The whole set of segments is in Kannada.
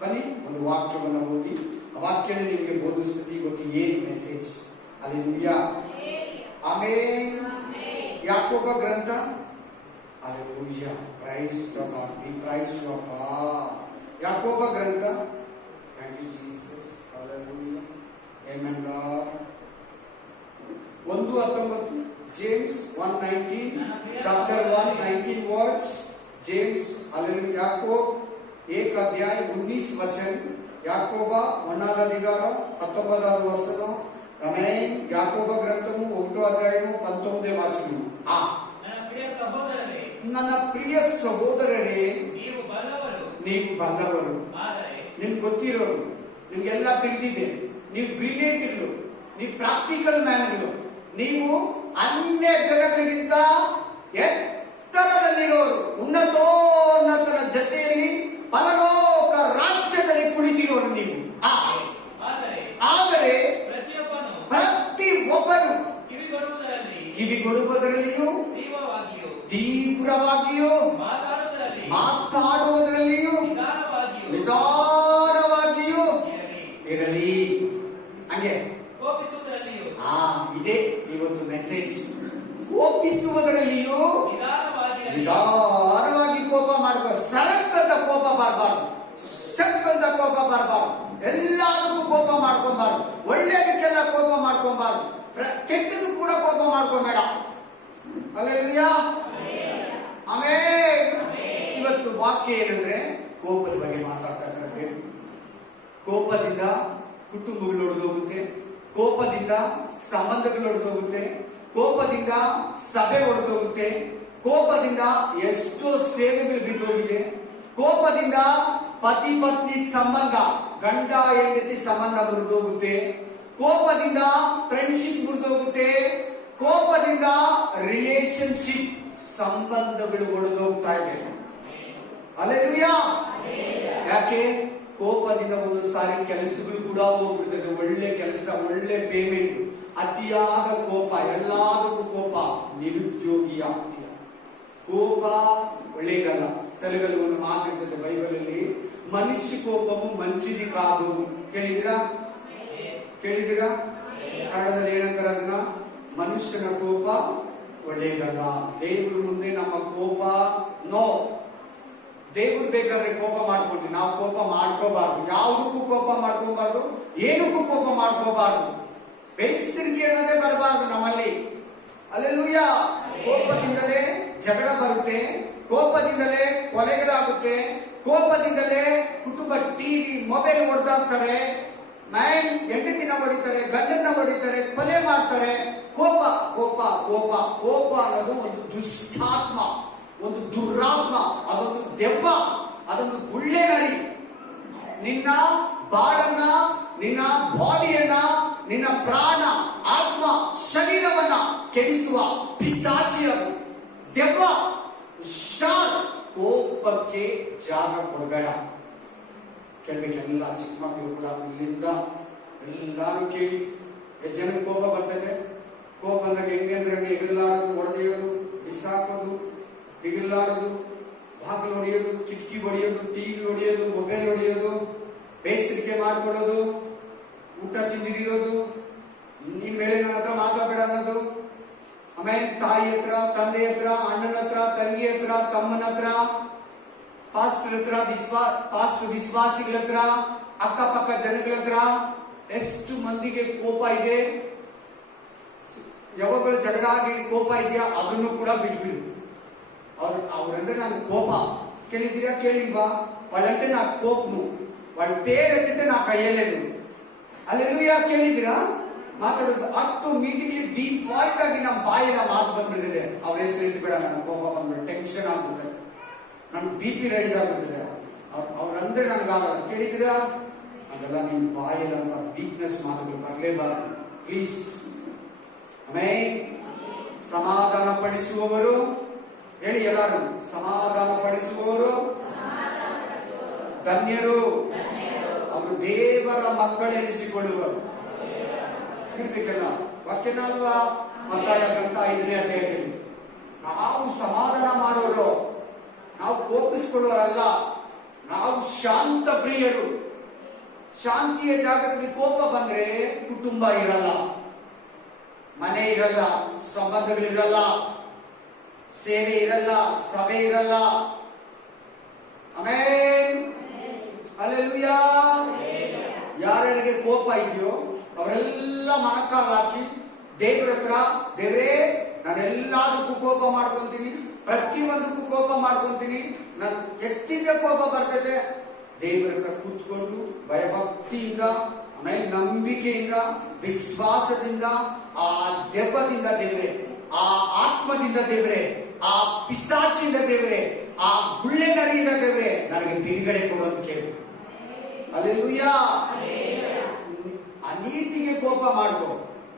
ಬನ್ನಿ ಒಂದು ವಾಕ್ಯವನ್ನು ಓದಿ, ಆ ವಾಕ್ಯನೇ ನಿಮಗೆ ಬೋಧಿಸ್ತದೆ. ಇವತ್ತು ಏನು ಮೆಸೇಜ್? Hallelujah, amen. ಯಾಕೋಬ ಗ್ರಂಥ, hallelujah, praise the lord, we praise the lord. ಯಾಕೋಬ ಗ್ರಂಥ, thank you Jesus, hallelujah, amen lord. 1:19, James 1:19, chapter 1:19 words, James hallelujah, याकोब 1 अध्याय 19 वचन, याकोबा 19 वचन, आमेन. याकोब ग्रंथमु 1 अध्यायము 19వ వచనము. ನನ್ನ ಪ್ರಿಯ ಸಹೋದರರೇ, ನೀವು ಬಲ್ಲವರು, ನಿಮ್ಗೆ ಗೊತ್ತಿರೋರು, ನಿಮ್ಗೆಲ್ಲ ತಿಳಿದಿದೆ, ನೀವು ಬ್ರಿಲಿಯಂಟ್ಗಳು, ನೀವು ಪ್ರಾಕ್ಟಿಕಲ್ ಮ್ಯಾನ್ಗಳು, ನೀವು ಅನ್ಯ ಜನಗಳಿಗಿಂತ ಎತ್ತರದಲ್ಲಿರೋರು, ಉನ್ನತೋನ್ನತರ ಜೊತೆಯಲ್ಲಿ ಪರಲೋಕ ರಾಜ್ಯದಲ್ಲಿ ಕುಳಿತಿರೋರು ನೀವು. ಆದರೆ ಪ್ರತಿಯೊಬ್ಬನು ಕಿವಿಗೊಡುವುದರಲ್ಲಿಯೂ ತೀವ್ರವಾಗಿಯೂ ಮಾತಾಡುವುದರಲ್ಲಿಯೂ ನಿಧಾನವಾಗಿಯೂ ಇರಲಿ. ಹಂಗೆ ಇದೇ ಇವತ್ತು ಮೆಸೇಜ್. ಕೋಪಿಸುವುದರಲ್ಲಿಯೂ ನಿಧಾನವಾಗಿ ಕೋಪ ಮಾಡ್ಕೋ. ಸರಕ್ಕಂತ ಕೋಪ ಬರಬಾರ್ದು, ಸಕ್ಕಂತ ಕೋಪ ಬರಬಾರ್ದು, ಎಲ್ಲದಕ್ಕೂ ಕೋಪ ಮಾಡ್ಕೊಬಾರ್ದು, ಒಳ್ಳೆಯದಕ್ಕೆಲ್ಲ ಕೋಪ ಮಾಡ್ಕೊಬಾರ್ದು, ಕೆಟ್ಟದ್ದು ಕೂಡ ಕೋಪ ಮಾಡ್ಕೊಬೇಡ. Hallelujah, amen. ಇವತ್ತು ವಾಕ್ಯ ಏನಂದ್ರೆ ಕೋಪದ ಬಗ್ಗೆ ಮಾತಾಡ್ತಾ ಇದ್ದಾರೆ. ಕೋಪದಿಂದ ಕುಟುಂಬಗಳು ಒಡೆದೋಗುತ್ತೆ, ಕೋಪದಿಂದ ಸಂಬಂಧಗಳು ಒಡೆದೋಗುತ್ತೆ, ಕೋಪದಿಂದ ಸಭೆ ಒಡೆದೋಗುತ್ತೆ, ಕೋಪದಿಂದ ಎಷ್ಟೋ ಸೇವೆಗಳು ಬಿದ್ದೋಗಿದೆ, ಕೋಪದಿಂದ ಪತಿ ಪತ್ನಿ ಸಂಬಂಧ, ಗಂಡ ಹೆಂಡತಿ ಸಂಬಂಧ ಮುರಿದೋಗುತ್ತೆ, ಕೋಪದಿಂದ ಫ್ರೆಂಡ್ಶಿಪ್ ಮುರಿದೋಗುತ್ತೆ, ಕೋಪದಿಂದ ರಿಲೇಶನ್ಶಿಪ್ ಸಂಬಂಧಗಳು ಒಡೆದೋಗ್ತಾ ಇದೆ. ಹಲ್ಲೆಲೂಯಾ. ಯಾಕೆ? ಕೋಪದಿಂದ ಒಂದು ಸಾರಿ ಕೆಲಸಗಳು ಕೂಡ ಹೋಗ್ಬಿಡ್ತದೆ. ಒಳ್ಳೆ ಕೆಲಸ, ಒಳ್ಳೆ ಪೇಮೆಂಟ್, ಅತಿಯಾದ ಕೋಪ, ಎಲ್ಲದಕ್ಕೂ ಕೋಪ, ನಿರುದ್ಯೋಗಿ ಆಗ್ತೀಯ. ಕೋಪ ಒಳ್ಳೆಯದಲ್ಲ. ತೆಲುಗಲ್ಲಿ ಒಂದು ಮಾತಿರ್ತದೆ ಬೈಬಲಲ್ಲಿ, ಮನುಷ್ಯ ಕೋಪವು ಮಂಚಿದಿ ಕಾದು. ಕೇಳಿದಿರಾ? ಕನ್ನಡದಲ್ಲಿ ಏನಂತಾರೆ ಅದನ್ನ? ಮನುಷ್ಯನ ಕೋಪ ಒಳ್ಳೆಯದಲ್ಲ. ದೇವ್ರ ಮುಂದೆ ನಮ್ಮ ಕೋಪ ನೋ. ದೇವ್ರು ಬೇಕಾದ್ರೆ ಕೋಪ ಮಾಡ್ಕೊಂಡ್ರಿ, ನಾವು ಕೋಪ ಮಾಡ್ಕೋಬಾರ್ದು. ಯಾವುದಕ್ಕೂ ಕೋಪ ಮಾಡ್ಕೋಬಾರ್ದು, ಏನಕ್ಕೂ ಕೋಪ ಮಾಡ್ಕೋಬಾರ್ದು. ಬೇಸರಿಕೆ ಅನ್ನೋದೇ ಬರಬಾರ್ದು ನಮ್ಮಲ್ಲಿ. ಹಲ್ಲೆಲೂಯಾ. ಕೋಪದಿಂದಲೇ ಜಗಳ ಬರುತ್ತೆ, ಕೋಪದಿಂದಲೇ ಕೊಲೆಗಳಾಗುತ್ತೆ, ಕೋಪದಿಂದಲೇ ಕುಟುಂಬ ಟಿವಿ ಮೊಬೈಲ್ ಹೊಡೆದಾಕ್ತಾರೆ, ಹೆಂಡತಿನ ಹೊಡಿತಾರೆ, ಗಂಡನ್ನ ಹೊಡಿತಾರೆ, ಕೊಲೆ ಮಾಡ್ತಾರೆ. ಕೋಪ ಕೋಪ ಕೋಪ ಕೋಪ ಅನ್ನೋದು ಒಂದು ದುಷ್ಟಾತ್ಮ, ಒಂದು ದುರಾತ್ಮ, ಅದೊಂದು ದೆವ್ವ, ಅದೊಂದು ಗುಳ್ಳೆ ನರಿ. ನಿನ್ನ ಬಾಳನ್ನ, ನಿನ್ನ ಬಾಡಿಯನ್ನ, ನಿನ್ನ ಪ್ರಾಣ, ಆತ್ಮ, ಶರೀರವನ್ನ ಕೆಡಿಸುವ ಪಿಶಾಚಿ ಅದು, ದೆವ್ವ. ಕೋಪಕ್ಕೆ ಜಾಗ ಕೊಡಬೇಡ. ಕೇಳಬೇಕೆಲ್ಲ ಚಿಕ್ಕ ಮಕ್ಕಳು ಕೂಡ ಇಲ್ಲಿಂದ ಎಲ್ಲಾರು ಕೇಳಿ. ಎಷ್ಟು ಜನಕ್ಕೆ ಕೋಪ ಬರ್ತದೆ? ಕೋಪ ಬಂದಾಗ ಹೆಂಗೆ ಅಂದ್ರೆ ಹಂಗೆ ಎಗಲಾಡೋದು, ಹೊಡೆದಿಯೋದು, ಬಿಸಾಕೋದು, ದಿಗಿಲಾಡೋದು, ಬಾಗಿಲು ಹೊಡೆಯೋದು, ಕಿಟಕಿ ಹೊಡೆಯೋದು, ಟಿವಿ ಹೊಡೆಯೋದು, ಮೊಬೈಲ್ ಹೊಡೆಯೋದು, ಬೇಸರಿಕೆ ಮಾಡ್ಕೊಡೋದು, ಊಟ ತಿಂದಿರೋದು, ನಿಮ್ಮ ಮೇಲೆ ನನ್ನ ಹತ್ರ ಮಾತಾಡಬೇಡ ಅನ್ನೋದು. ಆಮೇಲೆ ತಾಯಿ ಹತ್ರ, ತಂದೆ ಹತ್ರ, ಅಣ್ಣನ ಹತ್ರ, ತಂಗಿ ಹತ್ರ, ತಮ್ಮನ ಹತ್ರ, ಪಾಸ್ಟರ್ ಹತ್ರ, ಪಾಸ್ಟರ್ ವಿಶ್ವಾಸಿಗಳ ಹತ್ರ, ಅಕ್ಕಪಕ್ಕ ಜನಗಳ ಹತ್ರ ಎಷ್ಟು ಮಂದಿಗೆ ಕೋಪ ಇದೆ. ಯಾವಾಗಲೂ ಜಗಳ ಆಗಿ ಕೋಪ ಇದೆಯಾ ಅದನ್ನು ಕೂಡ ಬಿಟ್ಬಿಡು. ಅವ್ರಂದ್ರೆ ನಾನು ಕೋಪ ಕೇಳಿದ್ದೀರಾ? ಕೇಳಿಲ್ವಾ? వాళ్ళంటే నాకు కోపము, వాళ్ళ పేరు ఎత్తితే నా కయ్యలేదు. ಹಲ್ಲೆಲೂಯಾ. ಕೇಳಿದ್ದೀರಾ? ಮಾತಾಡೋದು 10 ಮೀಟಿಂಗ್ ಡಿಫಾಲ್ಟ್ ಆಗಿ ನಮ್ಮ ಬಾಯಿನ ಮಾತು ಬಂದ್ಬಿಟ್ಟಿದೆ. ಅವ್ರ ಹೆಸರು ಎತ್ತಿಬೇಡ, ನನ್ನ ಕೋಪ ಬಂದ್ಬಿಟ್ಟು ಟೆನ್ಷನ್ ಆಗ್ಬಿಡುತ್ತೆ, ನನ್ನ BP ರೈಸ್ ಆಗ್ಬಿಟ್ಟಿದೆ. ಅವ್ರಂದ್ರೆ ನನಗಾಗಲ್ಲ. ಕೇಳಿದ್ದೀರಾ? ಅದೆಲ್ಲ ನಿಮ್ಮ ಬಾಯಿಲಂತ ವೀಕ್ನೆಸ್ ಮಾತುಗಳು ಬರಲೇಬಾರದು. ಪ್ಲೀಸ್. ಆಮೇಲೆ ಸಮಾಧಾನ ಪಡಿಸುವವರು ಹೇಳಿ ಎಲ್ಲರೂ, ಸಮಾಧಾನ ಪಡಿಸುವವರು ಧನ್ಯರು, ಅವರು ದೇವರ ಮಕ್ಕಳೆನಿಸಿಕೊಳ್ಳುವರು. ಹೇಳ್ಬೇಕಲ್ಲ ವಾಕ್ಯನ ಅಲ್ವಾ? ಮತ್ತಾಯ ಗ್ರಂಥ 5ನೇ ಅಧ್ಯಾಯದಲ್ಲಿ ನಾವು ಸಮಾಧಾನ ಮಾಡೋರು, ನಾವು ಕೋಪಿಸ್ಕೊಳ್ಳೋರಲ್ಲ, ನಾವು ಶಾಂತ ಪ್ರಿಯರು. ಶಾಂತಿಯ ಜಾಗದಲ್ಲಿ ಕೋಪ ಬಂದ್ರೆ ಕುಟುಂಬ ಇರಲ್ಲ, ಮನೆ ಇರಲ್ಲ, ಸಂಬಂಧಗಳಿರಲ್ಲ, ಸೇವೆ ಇರಲ್ಲ, ಸಭೆ ಇರಲ್ಲ. Amen, hallelujah. ಯಾರ್ಯಾರಿಗೆ ಕೋಪ ಇದೆಯೋ ಅವರೆಲ್ಲ ಮೊಣಕಾಲು ಹಾಕಿ ದೇವರ ಹತ್ರ, ದೇವರೇ ನಾನೆಲ್ಲದಕ್ಕೂ ಕೋಪ ಮಾಡ್ಕೊಂತೀನಿ, ಪ್ರತಿಯೊಂದಕ್ಕೂ ಕೋಪ ಮಾಡ್ಕೊಂತೀನಿ, ನಾನು ಎತ್ತಿದ್ದ ಕೋಪ ಬರ್ತದೆ. ದೇವರ ಹತ್ರ ಕೂತ್ಕೊಂಡು ಭಯಭಕ್ತಿಯಿಂದ, ಆಮೇಲೆ ನಂಬಿಕೆಯಿಂದ, ವಿಶ್ವಾಸದಿಂದ, ಆ ದೆವ್ವದಿಂದ ದೇವರೇ, ಆ ಆತ್ಮದಿಂದ ದೇವರೇ, ಆ ಪಿಶಾಚಿಯಿಂದ ದೇವರೇ, ಆ ಗುಳ್ಳೆ ನರಿಯಿಂದ ದೇವರೇ ನನಗೆ ಬಿಡುಗಡೆ ಕೊಡು ಅಂತ ಕೇಳು. ಹಲ್ಲೆಲೂಯಾ. ಅನೀತಿಗೆ ಕೋಪ ಮಾಡ್ಕೋ,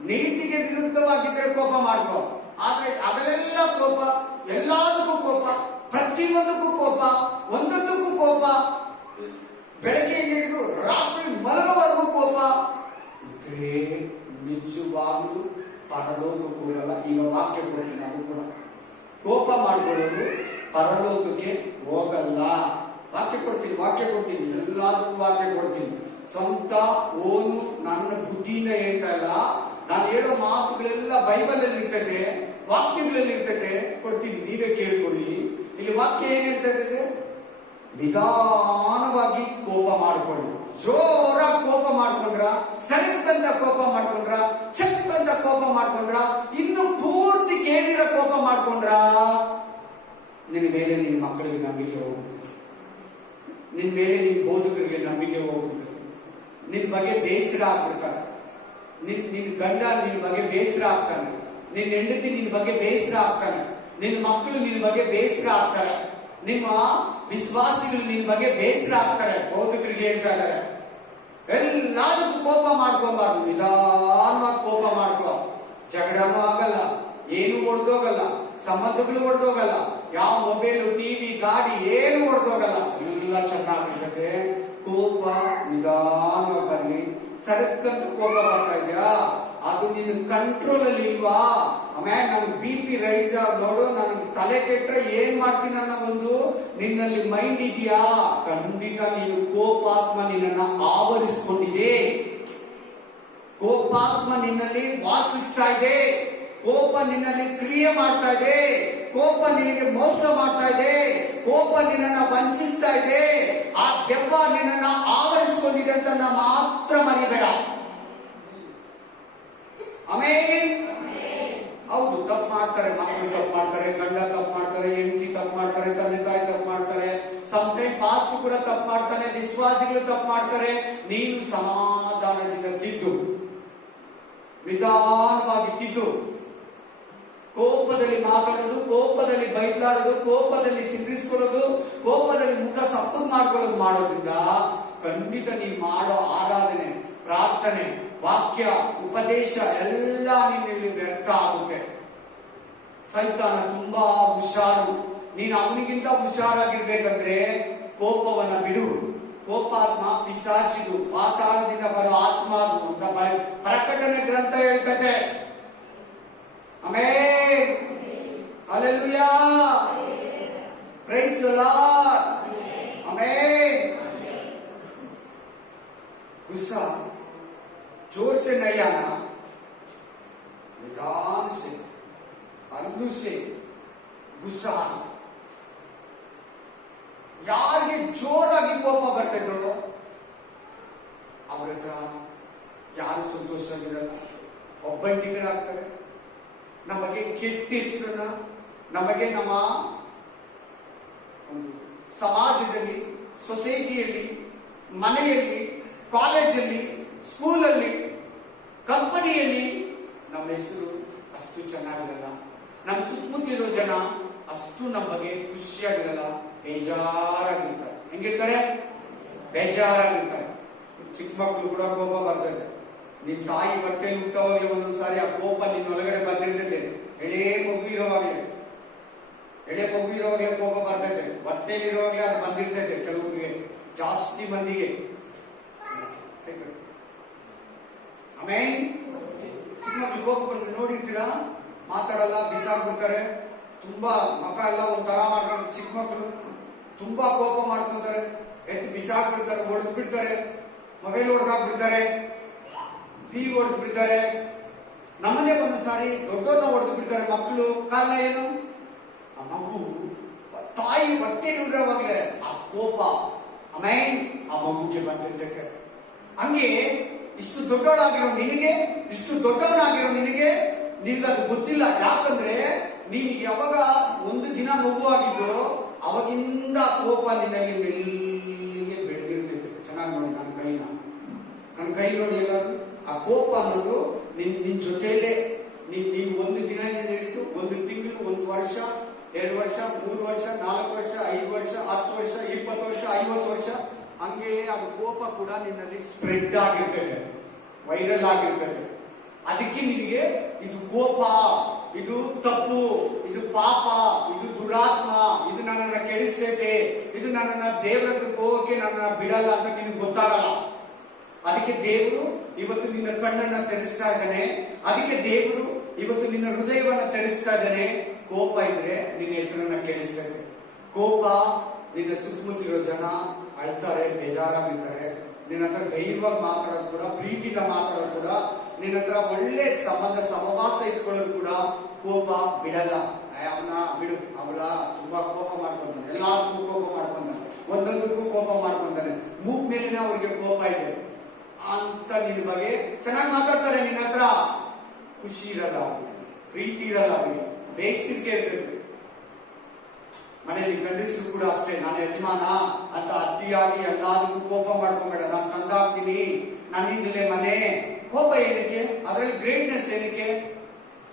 ನೀತಿಗೆ ವಿರುದ್ಧವಾಗಿದ್ದರೆ ಕೋಪ ಮಾಡ್ಕೋ. ಆದ್ರೆ ಅದೆಲ್ಲ ಕೋಪ, ಎಲ್ಲದಕ್ಕೂ ಕೋಪ, ಪ್ರತಿಯೊಂದಕ್ಕೂ ಕೋಪ, ಒಂದೊಂದಕ್ಕೂ ಕೋಪ, ಬೆಳಗ್ಗೆ ಹಿಡಿದು ರಾತ್ರಿ ಮಲಗುವವರೆಗೂ ಕೋಪ ಇದ್ರೆ ನಿಜವಾಗ್ಲೂ ಪರಲೋಕಕ್ಕೂ ಇರಲ್ಲ. ಈಗ ವಾಕ್ಯ ಕೊಡ್ತೀನಿ, ಅದು ಕೂಡ ಕೋಪ ಮಾಡ್ಕೊಳ್ಳೋದು ಪರಲೋಕಕ್ಕೆ ಹೋಗಲ್ಲ. ವಾಕ್ಯ ಕೊಡ್ತೀನಿ, ಎಲ್ಲದಕ್ಕೂ ವಾಕ್ಯ ಕೊಡ್ತೀನಿ. ಸ್ವಂತ ಓನು ನನ್ನ ಬುದ್ಧಿಯಿಂದ ಹೇಳ್ತಾ ಇಲ್ಲ, ನಾನು ಹೇಳೋ ಮಾತುಗಳೆಲ್ಲ ಬೈಬಲ್ ಅಲ್ಲಿ ಇರ್ತದೆ, ವಾಕ್ಯಗಳಲ್ಲಿ ಇರ್ತದೆ, ಕೊಡ್ತೀನಿ, ನೀವೇ ಕೇಳ್ಕೊಳ್ಳಿ. ಇಲ್ಲಿ ವಾಕ್ಯ ಏನ್ ಹೇಳ್ತಾ ಇದೆ? ನಿಧಾನವಾಗಿ ಕೋಪ ಮಾಡ್ಕೊಳ್ಳಿ. ಜೋರಾಗಿ ಕೋಪ ಮಾಡ್ಕೊಂಡ್ರ, ಸರಿಕಂತ ಕೋಪ ಮಾಡ್ಕೊಂಡ್ರ, ಚಕ್ಕಂತ ಕೋಪ ಮಾಡ್ಕೊಂಡ್ರ, ಇನ್ನು ಪೂರ್ತಿ ಕೇಳಿರೋ ಕೋಪ ಮಾಡ್ಕೊಂಡ್ರ, ನಿನ್ನ ಮೇಲೆ ನಿನ್ನ ಮಕ್ಕಳಿಗೆ ನಂಬಿಕೆ ಹೋಗುತ್ತೆ, ನಿನ್ನ ಮೇಲೆ ನಿನ್ನ ಬೋಧಕರಿಗೆ ನಂಬಿಕೆ ಹೋಗುತ್ತೆ, ನಿನ್ ಬಗ್ಗೆ ಬೇಸರ ಆಗ್ಬಿಡ್ತಾರೆ, ನಿನ್ ಗಂಡ ನಿನ್ ಬಗ್ಗೆ ಬೇಸರ ಆಗ್ತಾನೆ, ನಿನ್ನ ಹೆಂಡತಿ ನಿನ್ ಬಗ್ಗೆ ಬೇಸರ ಆಗ್ತಾನೆ, ನಿನ್ನ ಮಕ್ಕಳು ನಿನ್ ಬಗ್ಗೆ ಬೇಸರ ಆಗ್ತಾರೆ, ನಿಮ್ಮ ವಿಶ್ವಾಸಿಗಳು ನಿನ್ ಬಗ್ಗೆ ಬೇಸರ ಆಗ್ತಾರೆ. ಬೋಧಕರಿಗೆ ಹೇಳ್ತಾ ಇದ್ದಾರೆ, ಎಲ್ಲದಕ್ಕೂ ಕೋಪ ಮಾಡ್ಕೋಬಾರ್ದು, ನಿಧಾನವಾಗಿ ಕೋಪ ಮಾಡ್ಕೋ. ಜಗಳನೂ ಆಗಲ್ಲ, ಏನು ಒಡೆದೋಗಲ್ಲ, ಸಂಬಂಧಗಳು ಒಡೆದೋಗಲ್ಲ, ಯಾವ ಮೊಬೈಲು, ಟಿವಿ, ಗಾಡಿ ಏನು ಒಡೆದೋಗಲ್ಲ, ಎಲ್ಲ ಚೆನ್ನಾಗಿರ್ತದೆ. ಕೋಪ ನಿಧಾನವಾಗಿ ಬರಲಿ. ಸರಕ್ಕಂತ ಕೋಪ ಬರ್ತಾ ಇದೆಯಾ, ಅದು ನಿನ್ನ ಕಂಟ್ರೋಲ್ ಅಲ್ಲಿ ಇಲ್ವಾ? ಆಮೇಲೆ ನನ್ BP ರೈಸ್ ನೋಡು, ನನ್ ತಲೆ ಕೆಟ್ರೆ ಏನ್ ಮಾಡ್ತೀನಿ ಅನ್ನೋ ಒಂದು ನಿನ್ನಲ್ಲಿ ಮೈಂಡ್ ಇದೆಯಾ? ಖಂಡಿತ ನೀನು ಕೋಪಾತ್ಮ ನಿನ್ನನ್ನ ಆವರಿಸಿಕೊಂಡಿದೆ, ಕೋಪಾತ್ಮ ನಿನ್ನಲ್ಲಿ ವಾಸಿಸ್ತಾ ಇದೆ, ಕೋಪ ನಿನ್ನಲ್ಲಿ ಕ್ರಿಯೆ ಮಾಡ್ತಾ ಇದೆ, ಕೋಪ ನಿನಗೆ ಮೋಸ ಮಾಡ್ತಾ ಇದೆ, ಕೋಪ ನಿನ್ನನ್ನ ವಂಚಿಸ್ತಾ ಇದೆ, ಆ ದೆವ್ವ ನಿನ್ನನ್ನ ಆವರಿಸಿಕೊಂಡಿದೆ ಅಂತ ಮಾತ್ರ ಮರಿಬೇಡ. ಆಮೇಲೆ ಹೌದು, ತಪ್ಪು ಮಾಡ್ತಾರೆ, ಮಕ್ಕಳು ತಪ್ಪು ಮಾಡ್ತಾರೆ, ಗಂಡ ತಪ್ಪು ಮಾಡ್ತಾರೆ, ಹೆಂಡತಿ ತಪ್ಪು ಮಾಡ್ತಾರೆ, ತಂದೆ ತಾಯಿ ತಪ್ಪು ಮಾಡ್ತಾರೆ, ಸಮಟೈಮ್ ಪಾಸ್ಟ್ ಕೂಡ ತಪ್ಪು ಮಾಡ್ತಾನೆ, ವಿಶ್ವಾಸಿಗಳು ತಪ್ಪು ಮಾಡ್ತಾರೆ. ನೀನು ಸಮಾಧಾನದಿಂದ ತಿದ್ದು, ನಿಧಾನವಾಗಿ ತಿದ್ದು, ಕೋಪದಲ್ಲಿ ಮಾತಾಡೋದು, ಕೋಪದಲ್ಲಿ ಬೈಲಾಡೋದು, ಕೋಪದಲ್ಲಿ ಸಿಂಧಿಸ್ಕೊಳ್ಳೋದು, ಕೋಪದಲ್ಲಿ ಮುಖ ಸಪ್ಪು ಮಾಡ್ಕೊಳ್ಳೋದು ಮಾಡೋದ್ರಿಂದ ಖಂಡಿತ ನೀನು ಮಾಡೋ ಆರಾಧನೆ, ಪ್ರಾರ್ಥನೆ, ವಾಕ್ಯ, ಉಪದೇಶ ಎಲ್ಲ ನಿನ್ನಲ್ಲಿ ವ್ಯರ್ಥ ಆಗುತ್ತೆ. ಸೈತಾನ ತುಂಬಾ ಹುಷಾರು. ನೀನು ಅವನಿಗಿಂತ ಹುಷಾರಾಗಿರ್ಬೇಕಂದ್ರೆ ಕೋಪವನ್ನ ಬಿಡು. ಕೋಪಾತ್ಮ ಪಿಶಾಚಿದು, ಪಾತಾಳದಿಂದ ಬರೋ ಆತ್ಮ ಅದು ಅಂತ ಪ್ರಕಟಣೆ ಗ್ರಂಥ ಹೇಳ್ತದೆ. Amen, hallelujah, praise the lord. Amen. गुस्सा जोर से नहीं आना, निदान से, अरबू से गुस्सा आना. ಯಾರಿಗೆ ಜೋರಾಗಿ ಕೋಪ ಬರ್ತೈತೋ ಅವ್ರ ಹತ್ರ ಯಾರು ಸಂತೋಷವಿರಲ್ಲ, ಒಬ್ಬಂಟಿಗರಾಗ್ತಾರೆ. ನಮಗೆ ಕೆಟ್ಟ ಹೆಸರನ್ನ, ನಮಗೆ ನಮ್ಮ ಒಂದು ಸಮಾಜದಲ್ಲಿ, ಸೊಸೈಟಿಯಲ್ಲಿ, ಮನೆಯಲ್ಲಿ, ಕಾಲೇಜಲ್ಲಿ, ಸ್ಕೂಲಲ್ಲಿ, ಕಂಪನಿಯಲ್ಲಿ ನಮ್ಮ ಹೆಸರು ಅಷ್ಟು ಚೆನ್ನಾಗಿರಲ್ಲ. ನಮ್ಮ ಸುತ್ತಮುತ್ತಲಿರೋ ಜನ ಅಷ್ಟು ನಮ್ಮ ಬಗ್ಗೆ ಖುಷಿಯಾಗಿರಲ್ಲ, ಬೇಜಾರಾಗಿರ್ತಾರೆ. ಹೆಂಗಿರ್ತಾರೆ? ಬೇಜಾರಾಗಿರ್ತಾರೆ. ಚಿಕ್ಕ ಮಕ್ಕಳು ಕೂಡ ಕೋಪ ಬರ್ತದೆ. ನಿನ್ ತಾಯಿ ಹೊಟ್ಟೆಲಿ ಹುಟ್ಟೋವಾಗ್ಲೇ ಒಂದೊಂದ್ಸಾರಿ ಆ ಕೋಪ ನಿನ್ನೊಳಗಡೆ ಬಂದಿರ್ತೈತೆ. ಎಳೆ ಮಗು ಇರೋವಾಗ್ಲೇ ಕೋಪ ಬರ್ತೈತೆ. ಹೊಟ್ಟೆಲಿರುವಾಗ್ಲೇ ಅದು ಬಂದಿರ್ತೈತೆ. ಕೆಲವರಿಗೆ, ಜಾಸ್ತಿ ಮಂದಿಗೆ. ಆಮೇಲೆ ಚಿಕ್ಕ ಮಕ್ಕಳು ಕೋಪ ಬರ್ತದೆ, ನೋಡಿರ್ತೀರಾ? ಮಾತಾಡಲ್ಲ, ಬಿಸಾಡ್ಬಿಡ್ತಾರೆ. ತುಂಬಾ ಮಕ ಎಲ್ಲ ಒಂಥರ ಮಾಡ್ಕೊಂಡು, ಚಿಕ್ಕ ಮಕ್ಕಳು ತುಂಬಾ ಕೋಪ ಮಾಡ್ಕೊಂತಾರೆ. ಎತ್ತು ಬಿಸಾಕ್ಬಿಡ್ತಾರೆ, ಹೊಡೆದು ಬಿಡ್ತಾರೆ, ಮೊಬೈಲ್ ಹೊಡೆದಾಕ್ಬಿಡ್ತಾರೆ, ಟಿವಿ ಹೊಡೆದು ಬಿಡ್ತಾರೆ. ನಮ್ಮನ್ನೇ ಒಂದೊಂದ್ಸಾರಿ ದೊಡ್ಡವ್ರನ್ನ ಹೊಡೆದು ಬಿಡ್ತಾರೆ ಮಕ್ಕಳು. ಕಾರಣ ಏನು? ಆ ಮಗು ತಾಯಿ ಹೊಟ್ಟೆ ಇರುವಾಗಲೇ ಆ ಕೋಪ ಆ ಮಗುಗೆ ಬಂದಿರ್ತೈತೆ. ಹಂಗೆ ಇಷ್ಟು ದೊಡ್ಡವಳಾಗಿರೋ ನಿನಗೆ ನಿನಗದು ಗೊತ್ತಿಲ್ಲ. ಯಾಕಂದ್ರೆ ನೀನು ಯಾವಾಗ ಒಂದು ದಿನ ಮಗು ಆಗಿದ್ದು ಅವಾಗಿಂದ ಕೋಪ ನಿನ್ನಲ್ಲಿ ಮೆಲ್ಲಿಗೆ ಬೆಳೆದಿರ್ತೈತೆ. ಚೆನ್ನಾಗಿ ನೋಡಿ ನನ್ನ ಕೈ ನೋಡಿ ಎಲ್ಲರೂ. ಆ ಕೋಪ ಅನ್ನೋದು ನಿನ್ ಜೊತೆಯಲ್ಲೇ ನೀನು ಒಂದು ದಿನ ಹಿಡಿದು 1 ತಿಂಗಳು, 1 ವರ್ಷ, 2 ವರ್ಷ, 3 ವರ್ಷ, 4 ವರ್ಷ, 5 ವರ್ಷ, 10 ವರ್ಷ, 20 ವರ್ಷ, 50 ವರ್ಷ, ಹಂಗೆ ಅದು ಕೋಪ ಕೂಡ ನಿನ್ನಲ್ಲಿ ಸ್ಪ್ರೆಡ್ ಆಗಿರ್ತದೆ, ವೈರಲ್ ಆಗಿರ್ತದೆ. ಅದಕ್ಕೆ ನಿನಗೆ ಇದು ಕೋಪ, ಇದು ತಪ್ಪು, ಇದು ಪಾಪ, ಇದು ದುರಾತ್ಮ, ಇದು ನನ್ನನ್ನು ಕೆಡಿಸ್ತೈತೆ, ಇದು ನನ್ನನ್ನ ದೇವರದ್ದು ಹೋಗಕ್ಕೆ ನನ್ನನ್ನ ಬಿಡಲ್ಲ ಅಂತ ನಿನಗೆ ಗೊತ್ತಾಗಲ್ಲ. ಅದಕ್ಕೆ ದೇವರು ಇವತ್ತು ನಿನ್ನ ಕಣ್ಣನ್ನ ತೆರೆಸ್ತಾ ಇದ್ದಾನೆ. ಅದಕ್ಕೆ ದೇವರು ಇವತ್ತು ನಿನ್ನ ಹೃದಯವನ್ನ ತೆರೆಸ್ತಾ ಇದ್ದಾನೆ. ಕೋಪ ಇದ್ರೆ ನಿನ್ನ ಹೆಸರನ್ನ ಕೆಡಿಸ್ತದೆ. ಕೋಪ ನಿನ್ನ ಸುತ್ತಮುತ್ತಲಿರೋ ಜನ ಅಳ್ತಾರೆ, ಬೇಜಾರಾಗಿರ್ತಾರೆ. ನಿನ್ನ ಹತ್ರ ಧೈರ್ಯವಾಗಿ ಮಾತಾಡೋದು ಕೂಡ, ಪ್ರೀತಿಯಿಂದ ಮಾತಾಡೋದು ಕೂಡ, ನಿನ್ನ ಹತ್ರ ಒಳ್ಳೆ ಸಂಬಂಧ ಸಹವಾಸ ಇಟ್ಕೊಳ್ಳೋದು ಕೂಡ ಕೋಪ ಬಿಡಲ್ಲ. ಅವನ ಬಿಡು, ಅವಳ ತುಂಬಾ ಕೋಪ ಮಾಡ್ಕೊಂತಾನೆ, ಎಲ್ಲಾರ್ಗೂ ಕೋಪ ಮಾಡ್ಕೊಂತಾನೆ, ಒಂದೊಂದಕ್ಕೂ ಕೋಪ ಮಾಡ್ಕೊಂತಾನೆ, ಮೂಗ್ ಮೇಲಿನ ಅವ್ರಿಗೆ ಕೋಪ ಇದೆ ಅಂತ ನಿನ್ನ ಬಗ್ಗೆ ಚೆನ್ನಾಗಿ ಮಾತಾಡ್ತಾರೆ. ನಿನ್ನ ಹತ್ರ ಖುಷಿ ಇರಲ್ಲ, ಪ್ರೀತಿ ಇರಲ್ಲ, ಬೇಸಿಗೆ ಇರ್ತದೆ. ಮನೆಯಲ್ಲಿ ಗಂಡಸರು ಕೂಡ ಅಷ್ಟೇ, ನಾನು ಯಜಮಾನ ಅಂತ ಅತಿಯಾಗಿ ಎಲ್ಲದಕ್ಕೂ ಕೋಪ ಮಾಡ್ಕೊಂಬೇಡ. ನಾನು ತಂದಾಗ್ತೀನಿ, ನನ್ನಿಂದಲೇ ಮನೆ. ಕೋಪ ಏನಕ್ಕೆ? ಅದರಲ್ಲಿ ಗ್ರೇಟ್ನೆಸ್ ಏನಕ್ಕೆ?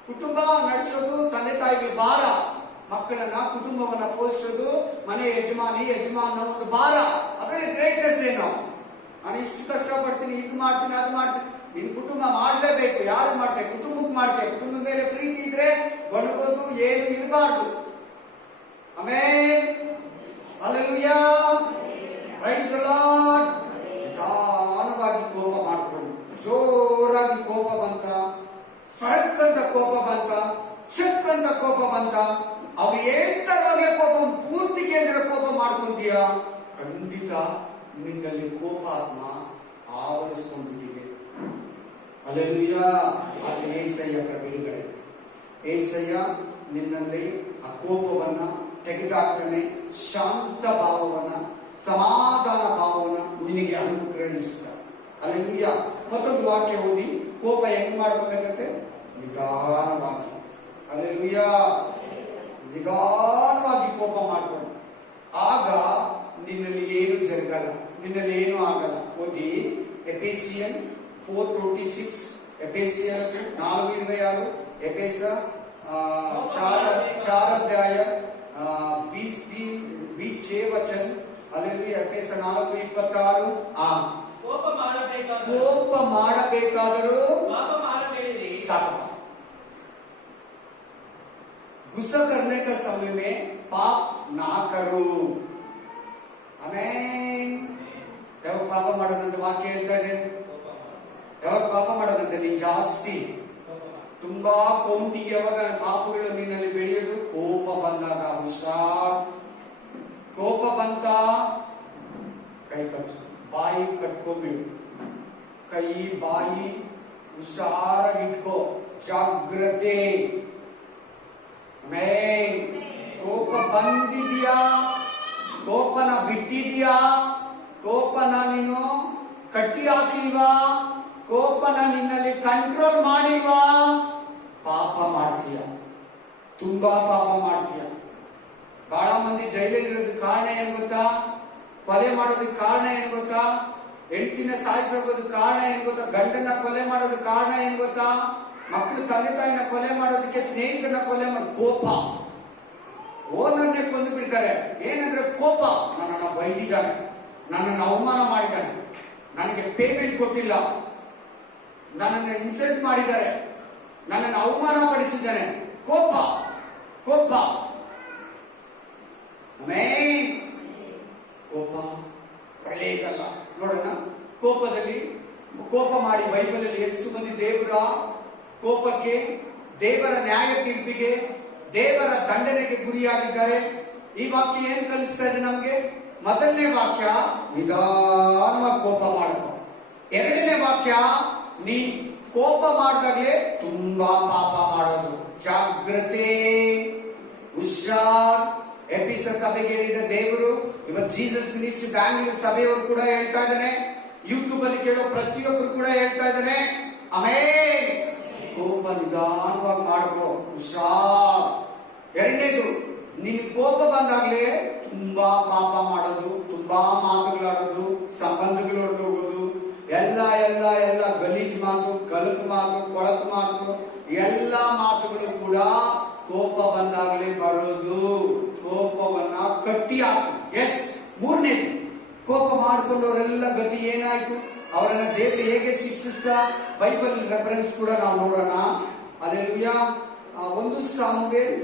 ಕುಟುಂಬ ನಡೆಸೋದು ತಂದೆ ತಾಯಿಗೆ ಭಾರ, ಮಕ್ಕಳನ್ನ ಕುಟುಂಬವನ್ನ ಪೋಷಿಸೋದು ಮನೆ ಯಜಮಾನ ಒಂದು ಭಾರ. ಅದರಲ್ಲಿ ಗ್ರೇಟ್ನೆಸ್ ಏನು? ನಾನು ಇಷ್ಟು ಕಷ್ಟಪಡ್ತೀನಿ, ಇದು ಮಾಡ್ತೀನಿ, ಅದು ಮಾಡ್ತೀನಿ. ನಿನ್ ಕುಟುಂಬ ಮಾಡ್ಲೇಬೇಕು. ಯಾರು ಮಾಡ್ತೇವೆ? ಕುಟುಂಬಕ್ಕೆ ಮಾಡ್ತೇವೆ. ಕುಟುಂಬದ ಮೇಲೆ ಪ್ರೀತಿ ಇದ್ರೆ ಬಡಗೋದು ಏನು ಇರಬಾರ್ದು. Amen, hallelujah, praise the lord. ನಿಧಾನವಾಗಿ ಕೋಪ ಮಾಡ್ಕೊಂಡು, ಜೋರಾಗಿ ಕೋಪ ಬಂತ, ಫರಕ್ ಅಂತ ಕೋಪ ಬಂತ, ಚೆಕ್ ಅಂತ ಕೋಪ ಬಂತ, ಅವು ಹೇಳ್ತಾರವಾಗಲೇ ಕೋಪ ಪೂರ್ತಿ ಕೇಂದ್ರ ಕೋಪ ಮಾಡ್ಕೊಂತೀಯ, ಖಂಡಿತ ನಿನ್ನಲ್ಲಿ ಕೋಪಾತ್ಮ ಆವರಿಸ್ಕೊಂಡ್ಬಿಟ್ಟಿದೆ. ಹಲ್ಲೆಲೂಯಾ. ಅದು ಏಸಯ್ಯ ಬಿಡುಗಡೆ. ಏಸಯ್ಯ ನಿನ್ನಲ್ಲಿ ಆ ಕೋಪವನ್ನ ತೆಗೆದಾಕ್ತಾನೆ. ಶಾಂತ ಭಾವವನ್ನ, ಸಮಾಧಾನ ಭಾವವನ್ನ ನಿನಗೆ ಅನುಗ್ರಹಿಸ್ತಾರೆ. ಹಲ್ಲೆಲೂಯಾ. ಮತ್ತೊಂದು ವಾಕ್ಯ ಓದಿ. ಕೋಪ ಹೆಂಗ್ ಮಾಡ್ಕೋಬೇಕಂತೆ? ನಿಧಾನವಾಗಿ. ಹಲ್ಲೆಲೂಯಾ. ನಿಧಾನವಾಗಿ ಕೋಪ ಮಾಡ್ಕೊಂಡು, ಆಗ ನಿನ್ನಲ್ಲಿ ಏನು ಜರುಗಲ್ಲ, ನಿನ್ನಲ್ಲಿ ಏನು ಆಗಲ್ಲ. ಓದಿ ಎಫೆಸಿಯನ್ 4:26, ಎಫೆಸಿಯನ್ 4:26, ಎಫೆಸ 4 20 ವಚನ. ಹಲ್ಲೆಲೂಯಾ. ಎಫೆಸ 4:26. ಕೋಪ ಮಾಡಬೇಕಾದರೂ साकपा। गुस्सा करने का समय में पाप ना करो। ಆಮೆನ್. ಯಾವಾಗ ಪಾಪ ಮಾಡೋದಂತೆ ವಾಕ್ಯ ಹೇಳ್ತಾ ಇದೆ? ಯಾವಾಗ ಪಾಪ ಮಾಡೋದಂತೆ? ನೀನ್ ಜಾಸ್ತಿ ತುಂಬಾ ಕೌಂಟಿಗೆ ಯಾವಾಗ ಪಾಪಗಳು ನಿನ್ನಲ್ಲಿ ಬೆಳೆಯೋದು? ಕೋಪ ಬಂದಾಗ. ಹುಷಾರ್. ಕೋಪ ಬಂತ ಕೈ ಕಚ್ಚು, ಬಾಯಿ ಕಟ್ಕೊಂಡ್ಬಿಡು. ಕೈ ಬಾಯಿ ಹುಷಾರಾಗಿ ಇಟ್ಕೋ, ಜಾಗ್ರತೆ. ಆಮೆನ್. ಕೋಪ ಬಂದಿದ್ಯಾ? ಕೋಪನ ಬಿಟ್ಟಿದ್ಯಾ? ಕೋಪನ ನೀನು ಕಟ್ಟಿ ಹಾಕ್ಲಿಲ್ವಾ? ಕೋಪನ ನಿನ್ನಲ್ಲಿ ಕಂಟ್ರೋಲ್ ಮಾಡಿಲ್ವಾ? ಪಾಪ ಮಾಡ್ತೀಯ, ತುಂಬಾ ಪಾಪ ಮಾಡ್ತೀಯ. ಬಹಳ ಮಂದಿ ಜೈಲಲ್ಲಿರೋದಕ್ಕೆ ಕಾರಣ ಏನ್ ಗೊತ್ತಾ? ಕೊಲೆ ಮಾಡೋದಕ್ಕೆ ಕಾರಣ ಏನ್ ಗೊತ್ತಾ? ಹೆಂಡತಿನ ಸಾಯಿಸೋದಕ್ಕೆ ಕಾರಣ ಏನ್ ಗೊತ್ತಾ? ಗಂಡನ ಕೊಲೆ ಮಾಡೋದಕ್ಕೆ ಕಾರಣ ಏನ್ ಗೊತ್ತಾ? ಮಕ್ಕಳು ತಂದೆ ತಾಯಿನ ಕೊಲೆ ಮಾಡೋದಕ್ಕೆ, ಸ್ನೇಹಿತರನ್ನ ಕೊಲೆ ಮಾಡಿ ಕೋಪ. ಓನನ್ನೇ ಕೊಂದು ಬಿಡ್ತಾರೆ. ಏನಂದ್ರೆ ಕೋಪ. ನನ್ನನ್ನು ಬೈದಿದ್ದಾನೆ, ನನ್ನನ್ನು ಅವಮಾನ ಮಾಡಿದ್ದಾನೆ, ನನಗೆ ಪೇಮೆಂಟ್ ಕೊಟ್ಟಿಲ್ಲ, ನನ್ನನ್ನು ಇನ್ಸಲ್ಟ್ ಮಾಡಿದ್ದಾರೆ, ನನ್ನನ್ನು ಅವಮಾನ ಪಡಿಸಿದ್ದಾನೆ. ಕೋಪ, ಕೋಪ. ಆಮೆನ್. ಕೋಪ ಒಳ್ಳೆಯದಲ್ಲ. ನೋಡೋಣ, ಕೋಪದಲ್ಲಿ ಕೋಪ ಮಾಡಿ ಬೈಬಲಲ್ಲಿ ಎಷ್ಟು ಮಂದಿ ದೇವರ ಕೋಪಕ್ಕೆ, ದೇವರ ನ್ಯಾಯ ತೀರ್ಪಿಗೆ, ದೇವರ ದಂಡನೆಗೆ ಗುರಿಯಾಗಿದ್ದಾರೆ. ಈ ವಾಕ್ಯ ಏನ್ ಕಲಿಸ್ತಾ ಇದೆ ನಮ್ಗೆ? ಮೊದಲನೇ ವಾಕ್ಯ ನಿಧಾನವಾಗಿ ಕೋಪ ಮಾಡಬೇಕು. ಎರಡನೇ ವಾಕ್ಯ ನೀ ಕೋಪ ಮಾಡಿದಾಗಲೇ ತುಂಬಾ ಪಾಪ ಮಾಡೋದು. ಜಾಗ್ರತೆ, ಹುಷಾರ್. ಎಫೆಸಸ್ ಸಭೆಗೆ ಹೇಳಿದ ದೇವರು ಇವತ್ತು ಜೀಸಸ್ ಮಿನಿಸ್ಟ್ರಿ ಬ್ಯಾಂಗ್ಳೂರ್ ಸಭೆಯವರು ಕೂಡ ಹೇಳ್ತಾ ಇದ್ದಾನೆ, ಯೂಟ್ಯೂಬ್ ಅಲ್ಲಿ ಕೇಳೋ ಪ್ರತಿಯೊಬ್ಬರು ಕೂಡ ಹೇಳ್ತಾ ಇದ್ದಾನೆ. ಆಮೇಲೆ ಕೋಪ ನಿಧಾನವಾಗಿ ಮಾಡ್ಕೋ, ಹುಷಾರ್. ಎರಡನೇದು, ನಿನ್ ಕೋಪ ಬಂದಾಗ್ಲೇ ತುಂಬಾ ಪಾಪ ಮಾಡೋದು, ತುಂಬಾ ಮಾತುಗಳಾಡೋದು, ಸಂಬಂಧಗಳು ಹೊರಟೋಗೋದು, ಎಲ್ಲ ಎಲ್ಲ ಎಲ್ಲ ಗಲೀಜ್ ಮಾತು, ಕಲಕ್ ಮಾತು, ಕೊಳಕ್ ಮಾತು, ಎಲ್ಲ ಮಾತುಗಳು ಕೂಡ ಕೋಪ ಬಂದಾಗಲೇ ಬರೋದು. ಕೋಪವನ್ನ ಕಟ್ಟಿ ಹಾಕು. ಎಸ್. ಮೂರನೇದು, ಕೋಪ ಮಾಡ್ಕೊಂಡವರೆಲ್ಲ ಗತಿ ಏನಾಯ್ತು, ಅವರನ್ನ ದೇವರು ಹೇಗೆ ಶಿಕ್ಷಿಸ್ತಾ, ಬೈಬಲ್ ರೆಫರೆನ್ಸ್ ಕೂಡ ನಾವು ನೋಡೋಣ. ಅಲ್ಲೆಲೂಯಾ. ಒಂದು ಸಾಮುವೇಲ್,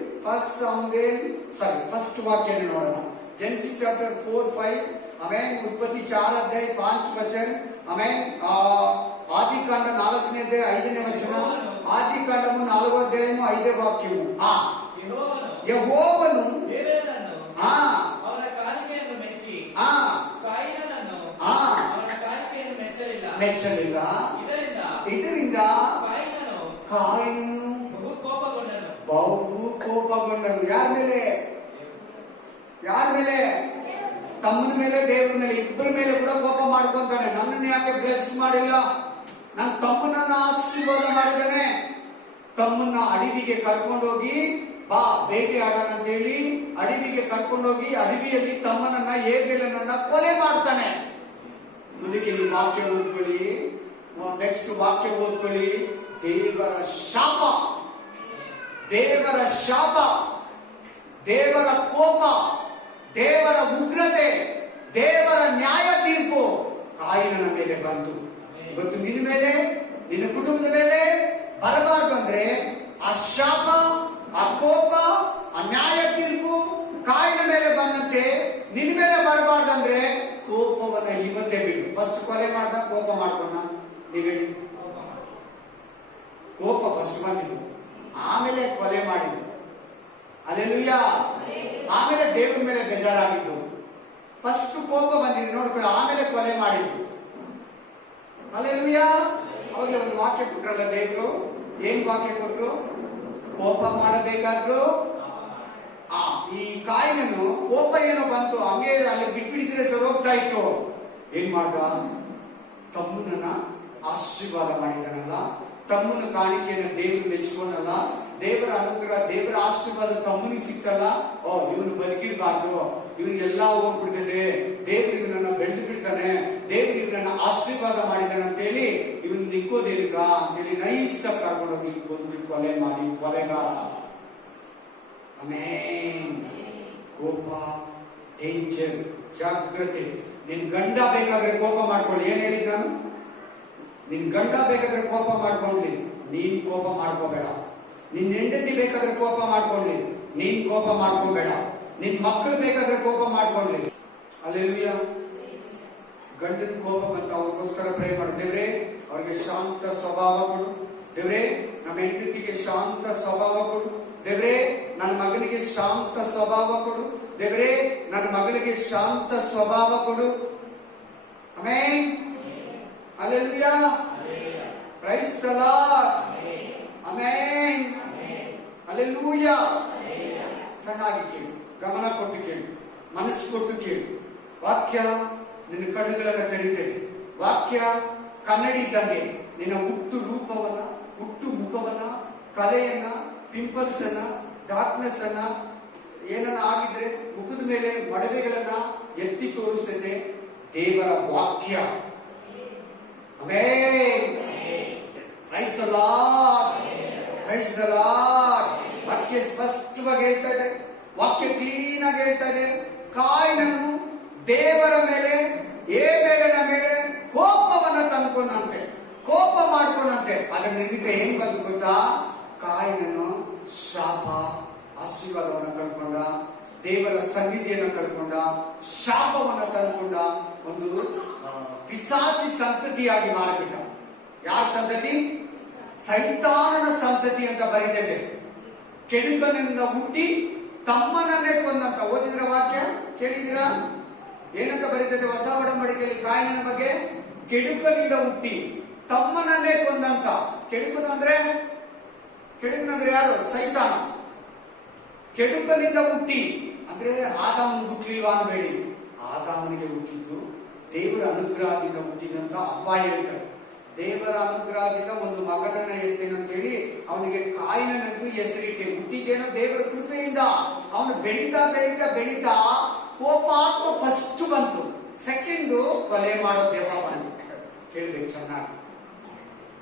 ಫಸ್ಟ್ ವಾಕ್ಯ ನೋಡೋಣ. जेनेसिस चैप्टर 4-5, आमेन. उत्पत्ति 4 अध्याय 5 वचन, आमेन. आदिकांड 4ನೇ अध्याय 5ನೇ वचन, आदिकांडము 4వ అధ్యాయము 5వ వాక్యము. యెహోవను ಅವನ ಕಾಣಿಕೆಯನ್ನು ಮೆಚ್ಚಿ ಕಾಯಿನನನ್ನು ಅವನ ಕಾಣಿಕೆಯನ್ನು ಮೆಚ್ಚಲಿಲ್ಲ. ಇದರಿಂದ ಕಾಯಿನನು ಬಹು ಕೋಪಗೊಂಡನು. ಯಾರ ಮೇಲೆ? ತಮ್ಮನ ಮೇಲೆ, ದೇವರ ಮೇಲೆ, ಇಬ್ಬರ ಮೇಲೆ ಕೂಡ ಕೋಪ ಮಾಡ್ಕೊಂತಾನೆ. ನನ್ನನ್ನು ಯಾಕೆ ಬ್ಲೆಸ್ ಮಾಡಿಲ್ಲ, ನನ್ನ ತಮ್ಮನನ್ನ ಆಶೀರ್ವಾದ ಮಾಡಿದ್ದಾನೆ. ತಮ್ಮನ್ನ ಅಡವಿಗೆ ಕರ್ಕೊಂಡೋಗಿ ಬಾ ಬೇಟೆ ಆಡೋಣ ಅಂತ ಹೇಳಿ ಅಡವಿಗೆ ಕರ್ಕೊಂಡೋಗಿ ಅಡವಿಯಲ್ಲಿ ತಮ್ಮನನ್ನ ಹೇಬೆಲನನ್ನ ಕೊಲೆ ಮಾಡ್ತಾನೆ. ಮುಂದಕ್ಕೆ ನೀವು ವಾಕ್ಯ ಓದ್ಕೊಳ್ಳಿ, ನೆಕ್ಸ್ಟ್ ವಾಕ್ಯ ಓದ್ಕೊಳ್ಳಿ. ದೇವರ ಶಾಪ, ದೇವರ ಕೋಪ, ದೇವರ ಉಗ್ರತೆ, ದೇವರ ನ್ಯಾಯ ತೀರ್ಪು ಕಾಯಿನನ ಮೇಲೆ ಬಂತು. ಇವತ್ತು ನಿನ್ನ ಮೇಲೆ, ನಿನ್ನ ಕುಟುಂಬದ ಮೇಲೆ ಬರಬಾರ್ದು ಅಂದ್ರೆ ಆ ಶಾಪ, ಆ ಕೋಪ, ಆ ನ್ಯಾಯ ತೀರ್ಪು ಕಾಯಿನ ಮೇಲೆ ಬಂದಂತೆ ನಿನ್ನ ಮೇಲೆ ಬರಬಾರ್ದಂದ್ರೆ ಕೋಪವನ್ನ ಇವತ್ತೇ ಬಿಡು. ಫಸ್ಟ್ ಕೊಲೆ ಮಾಡ್ದ, ಕೋಪ ಮಾಡ್ಕೊಂಡ. ನೀವ್ ಹೇಳಿ, ಕೋಪ ಫಸ್ಟ್ ಬಂದಿದ್ದು, ಆಮೇಲೆ ಕೊಲೆ ಮಾಡಿದ್ದು. ಅಲ್ಲೆಲೂಯಾ. ಆಮೇಲೆ ದೇವರ ಮೇಲೆ ಬೇಜಾರಾಗಿದ್ದು. ಫಸ್ಟ್ ಕೋಪ ಬಂದಿದ್ದು ನೋಡ್ಕೊಳ್ಳಿ, ಆಮೇಲೆ ಕೊಲೆ ಮಾಡಿದ್ದು. ಅಲ್ಲೆಲೂಯಾ. ಅವಾಗಲೇ ಒಂದು ವಾಕ್ಯ ಕೊಟ್ರಲ್ಲ ದೇವರು. ಏನ್ ವಾಕ್ಯ ಕೊಟ್ರು? ಕೋಪ ಮಾಡಬೇಕಾದ್ರು ಈ ಕಾಯಿನನ್ನು ಕೋಪ ಏನೋ ಬಂತು, ಹಂಗೆ ಅಲ್ಲಿ ಬಿಟ್ಬಿಡಿದ್ರೆ ಸರೋಗ್ತಾ ಇತ್ತು. ಏನ್ ಮಾಡ್ದ? ತಮ್ಮನನ್ನ ಆಶೀರ್ವಾದ ಮಾಡಿದನಲ್ಲ, ತಮ್ಮನ ಕಾಣಿಕೆಯನ್ನು ದೇವರು ಮೆಚ್ಕೊಂಡಲ್ಲ, ದೇವರ ಅನುಗ್ರಹ, ದೇವರ ಆಶೀರ್ವಾದ ತಮ್ಮನಿಗೆ ಸಿಕ್ತಲ್ಲ. ಇವನು ಬದುಕಿರ್ಬಾರ್ದು, ಇವನಿಗೆಲ್ಲ ಹೋಗ್ಬಿಡ್ತದೆ, ದೇವರು ಇವನನ್ನ ಬೆಳೆದು ಬಿಡ್ತಾನೆ, ದೇವರು ಇವನನ್ನ ಆಶೀರ್ವಾದ ಮಾಡಿದಾನೆ ಅಂತೇಳಿ ಇವನು ನಿಕ್ಕೋದೇನಿಕ ಅಂತೇಳಿ ನೈಸ್ ಕರ್ಕೊಂಡೋಗಿ ಕೊಂದು ಕೊಲೆ ಮಾಡಿ ಕೊಲೆಗಾರ. ಆಮೇನ್. ಕೋಪ ಡೇಂಜರ್, ಜಾಗ್ರತೆ. ನಿನ್ ಗಂಡ ಬೇಕಾದ್ರೆ ಕೋಪ ಮಾಡ್ಕೊಳ್ಳಿ. ಏನ್ ಹೇಳಿದ್ ನಾನು? ನಿನ್ ಗಂಡ ಬೇಕಾದ್ರೆ ಕೋಪ ಮಾಡ್ಕೊಂಡ್ಲಿ, ನೀನ್ ಕೋಪ ಮಾಡ್ಕೋಬೇಡ. ನಿನ್ ಹೆಂಡತಿ ಬೇಕಾದ್ರೆ ಕೋಪ ಮಾಡ್ಕೊಂಡ್ಲಿ, ನೀನ್ ಕೋಪ ಮಾಡ್ಕೋಬೇಡ. ನಿನ್ ಮಕ್ಕಳು ಬೇಕಾದ್ರೆ ಕೋಪ ಮಾಡ್ಕೊಂಡ್ಲಿ. ಅಲ್ಲೆಲೂಯಾ. ಗಂಡನ ಕೋಪ ಬಂತ, ಅವ್ರಿಗೋಸ್ಕರ ಪ್ರೇ ಮಾಡಿ. ದೇವ್ರೆ ಅವ್ರಿಗೆ ಶಾಂತ ಸ್ವಭಾವ ಕೊಡು. ದೇವ್ರೆ ನಮ್ಮ ಹೆಂಡತಿಗೆ ಶಾಂತ ಸ್ವಭಾವ ಕೊಡು. ದೇವ್ರೆ ನನ್ನ ಮಗನಿಗೆ ಶಾಂತ ಸ್ವಭಾವ ಕೊಡು. ದೇವ್ರೆ ನನ್ನ ಮಗಳಿಗೆ ಶಾಂತ ಸ್ವಭಾವ ಕೊಡು. Amen. Hallelujah. Praise the lord. Amen. Hallelujah. ಚೆನ್ನಾಗಿ ಕೇಳು, ಗಮನ ಕೊಟ್ಟು ಕೇಳು, ಮನಸ್ಸು ಕೊಟ್ಟು ಕೇಳು. ವಾಕ್ಯ ನಿನ್ನ ಕಣ್ಣುಗಳನ್ನ ತೆರೀತದೆ. ವಾಕ್ಯ ಕನ್ನಡಿ ಇದ್ದಂಗೆ ನಿನ್ನ ಹುಟ್ಟು ರೂಪವನ್ನ, ಹುಟ್ಟು ಮುಖವನ್ನ, ಕಲೆಯನ್ನ, ಪಿಂಪಲ್ಸ್ ಅನ್ನ, ಡಾರ್ಕ್ನೆಸ್ ಅನ್ನ, ಏನನ್ನ ಆಗಿದ್ರೆ ಮುಖದ ಮೇಲೆ ಮಡವೆಗಳನ್ನ ಎತ್ತಿ ತೋರಿಸ್ತದೆ ದೇವರ ವಾಕ್ಯ. Amen. Praise the lord. Praise the lord. ವಾಕ್ಯ ಸ್ಪಷ್ಟವಾಗಿ ಹೇಳ್ತಾ ಇದೆ, ವಾಕ್ಯ ಕ್ಲೀನ್ ಆಗಿ ಹೇಳ್ತಾ ಇದೆ. ಕಾಯಿನನು ದೇವರ ಮೇಲೆ, ಹೇಬೆಲನ ಮೇಲೆ ಕೋಪವನ್ನ ತಂದ್ಕೊಂಡಂತೆ, ಕೋಪ ಮಾಡ್ಕೊಂಡಂತೆ. ಅದರ ನಿಮಿತ್ತ ಏನ್ ಬಂದು ಗೊತ್ತಾ? ಕಾಯಿನನು ಶಾಪ, ಆಶೀರ್ವಾದವನ್ನು ಕಳ್ಕೊಂಡ, ದೇವರ ಸನ್ನಿಧಿಯನ್ನು ಕಳ್ಕೊಂಡ, ಶಾಪವನ್ನ ತಂದ್ಕೊಂಡ, ಒಂದು ಪಿಶಾಚಿ ಸಂತತಿಯಾಗಿ ಮಾರ್ಬಿಟ್ಟ. ಯಾರ ಸಂತತಿ? ಸೈತಾನನ ಸಂತತಿ ಅಂತ ಬರೀತದೆ. ಕೆಡುಕನಿಂದ ಹುಟ್ಟಿ ತಮ್ಮನನ್ನೇ ಕೊಂದಂತ. ಓದಿದ್ರ ವಾಕ್ಯ ಕೇಳಿದ್ರ? ಏನಂತ ಬರೀತದೆ ಹೊಸ ಒಡಂಬಡಿಕೆಯಲ್ಲಿ ಕಾಯಿನನ ಬಗ್ಗೆ? ಕೆಡುಕನಿಂದ ಹುಟ್ಟಿ ತಮ್ಮನನ್ನೇ ಕೊಂದಂತ. ಕೆಡುಕನಂದ್ರೆ ಯಾರು? ಸೈತಾನ. ಕೆಡುಕನಿಂದ ಹುಟ್ಟಿ ಅಂದ್ರೆ ಆದಾಮನ ಹುಟ್ಟಲಿಲ್ವಾ ಅನ್ಬೇಡಿ. ಆದಾಮನಿಗೆ ಹುಟ್ಟಿದ್ದು ದೇವರ ಅನುಗ್ರಹದಿಂದ ಹುಟ್ಟಿದಂತ ಹವ್ವ ಹೇಳ್ತಾರೆ. ದೇವರ ಅನುಗ್ರಹದಿಂದ ಒಂದು ಮಗನನ್ನ ಎತ್ತೇನಂತೇಳಿ ಅವನಿಗೆ ಕಾಯಿನನೆಂದು ಹೆಸರಿಟ್ಟೆ. ಹುಟ್ಟಿದ್ದೇನೋ ದೇವರ ಕೃಪೆಯಿಂದ. ಅವನು ಬೆಳೀತಾ ಬೆಳೀತಾ ಬೆಳೀತಾ ಕೋಪಾತ್ಮ ಫಸ್ಟ್ ಬಂತು. ಸೆಕೆಂಡು ಕೊಲೆ ಮಾಡೋ ದೇವ ಬಂತು. ಕೇಳ್ಬೇಕು ಚೆನ್ನಾಗಿ.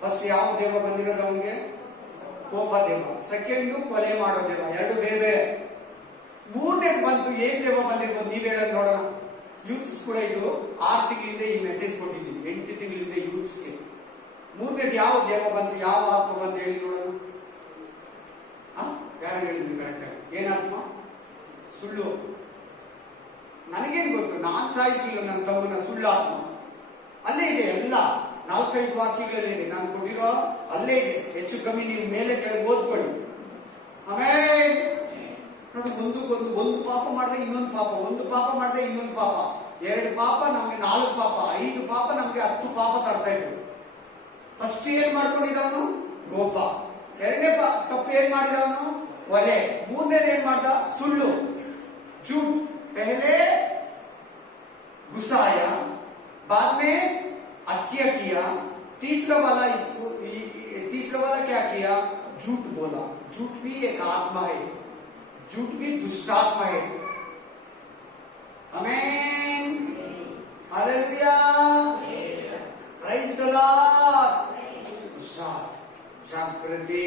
ಫಸ್ಟ್ ಯಾವ ದೇವ ಬಂದಿರೋದು ಅವನಿಗೆ? ಕೋಪ ದೇವ. ಸೆಕೆಂಡು ಕೊಲೆ ಮಾಡೋ ದೇವ. ಎರಡು ಬೇರೆ ಬೇರೆ. ಮೂರನೇದು ಬಂತು ಏನ್ ದೇವ ಬಂದಿರ್ಬೋದು ನೀವ್ ಹೇಳೋದು ನೋಡೋಣ. ಯೂತ್ಸ್ ಕೂಡ ಇದು 6 ತಿಂಗಳಿಂದ ಈ ಮೆಸೇಜ್ ಕೊಟ್ಟಿದ್ದೀನಿ, 8 ತಿಂಗಳಿಂದ ಯೂತ್ಸ್ಗೆ. ಮೂರನೇದು ಯಾವ ದೇವ ಬಂತು? ಯಾವ ಆತ್ಮ ಬಂತು ಹೇಳಿ ನೋಡೋಣ. ಯಾರು ಹೇಳಿದ್ರು ಕರೆಕ್ಟ್ ಆಗಿ? ಏನಾತ್ಮ? ಸುಳ್ಳು. ನನಗೇನ್ ಗೊತ್ತು? ನಾನ್ ಸಾಯಿಸಿಲ್ಲ ನನ್ನ ತಮ್ಮನ. ಸುಳ್ಳು ಆತ್ಮ ಅಲ್ಲೇ ಇದೆ. ಎಲ್ಲ 4-5 ವಾಕ್ಯಗಳಲ್ಲಿ ಇದೆ. ನಾನು ಕೊಟ್ಟಿರೋ ಅಲ್ಲೇ ಇದೆ. ಹೆಚ್ಚು ಕಮ್ಮಿ ನೀವು ಮೇಲೆ ಕೆಳಗೆ ಓದ್ಕೊಳ್ಳಿ. ಆಮೇಲೆ ನೋಡಿ, ಒಂದು ಪಾಪ ಮಾಡಿದ್ರೆ ಇನ್ನೊಂದು ಪಾಪ, ಒಂದು ಪಾಪ ಮಾಡಿದ್ರೆ ಇನ್ನೊಂದು ಪಾಪ, 2 ಪಾಪ ನಮ್ಗೆ 4 ಪಾಪ, 5 ಪಾಪ ನಮ್ಗೆ 10 ಪಾಪ ತರ್ತಾ ಇದ್ರು. ಫಸ್ಟ್ ಏನ್ ಮಾಡ್ಕೊಂಡಿದ್ದವನು? ಕೋಪ. ಎರಡನೇ ತಪ್ಪು ಏನ್ ಮಾಡಿದವನು? ಕೊಲೆ. ಮೂರನೇದು ಏನ್ ಮಾಡ್ದ? ಸುಳ್ಳು, झूठ. पहले गुस्साया, बाद में हत्या किया, तीसरा वाला क्या किया? झूठ बोला. झूठ भी एक आत्मा है, झूठ भी दुष्टात्मा है. आमीन, हालेलुया, ಪ್ರೈಸ್ ದಿ ಲಾರ್ಡ್. ಜಾಗೃತಿ.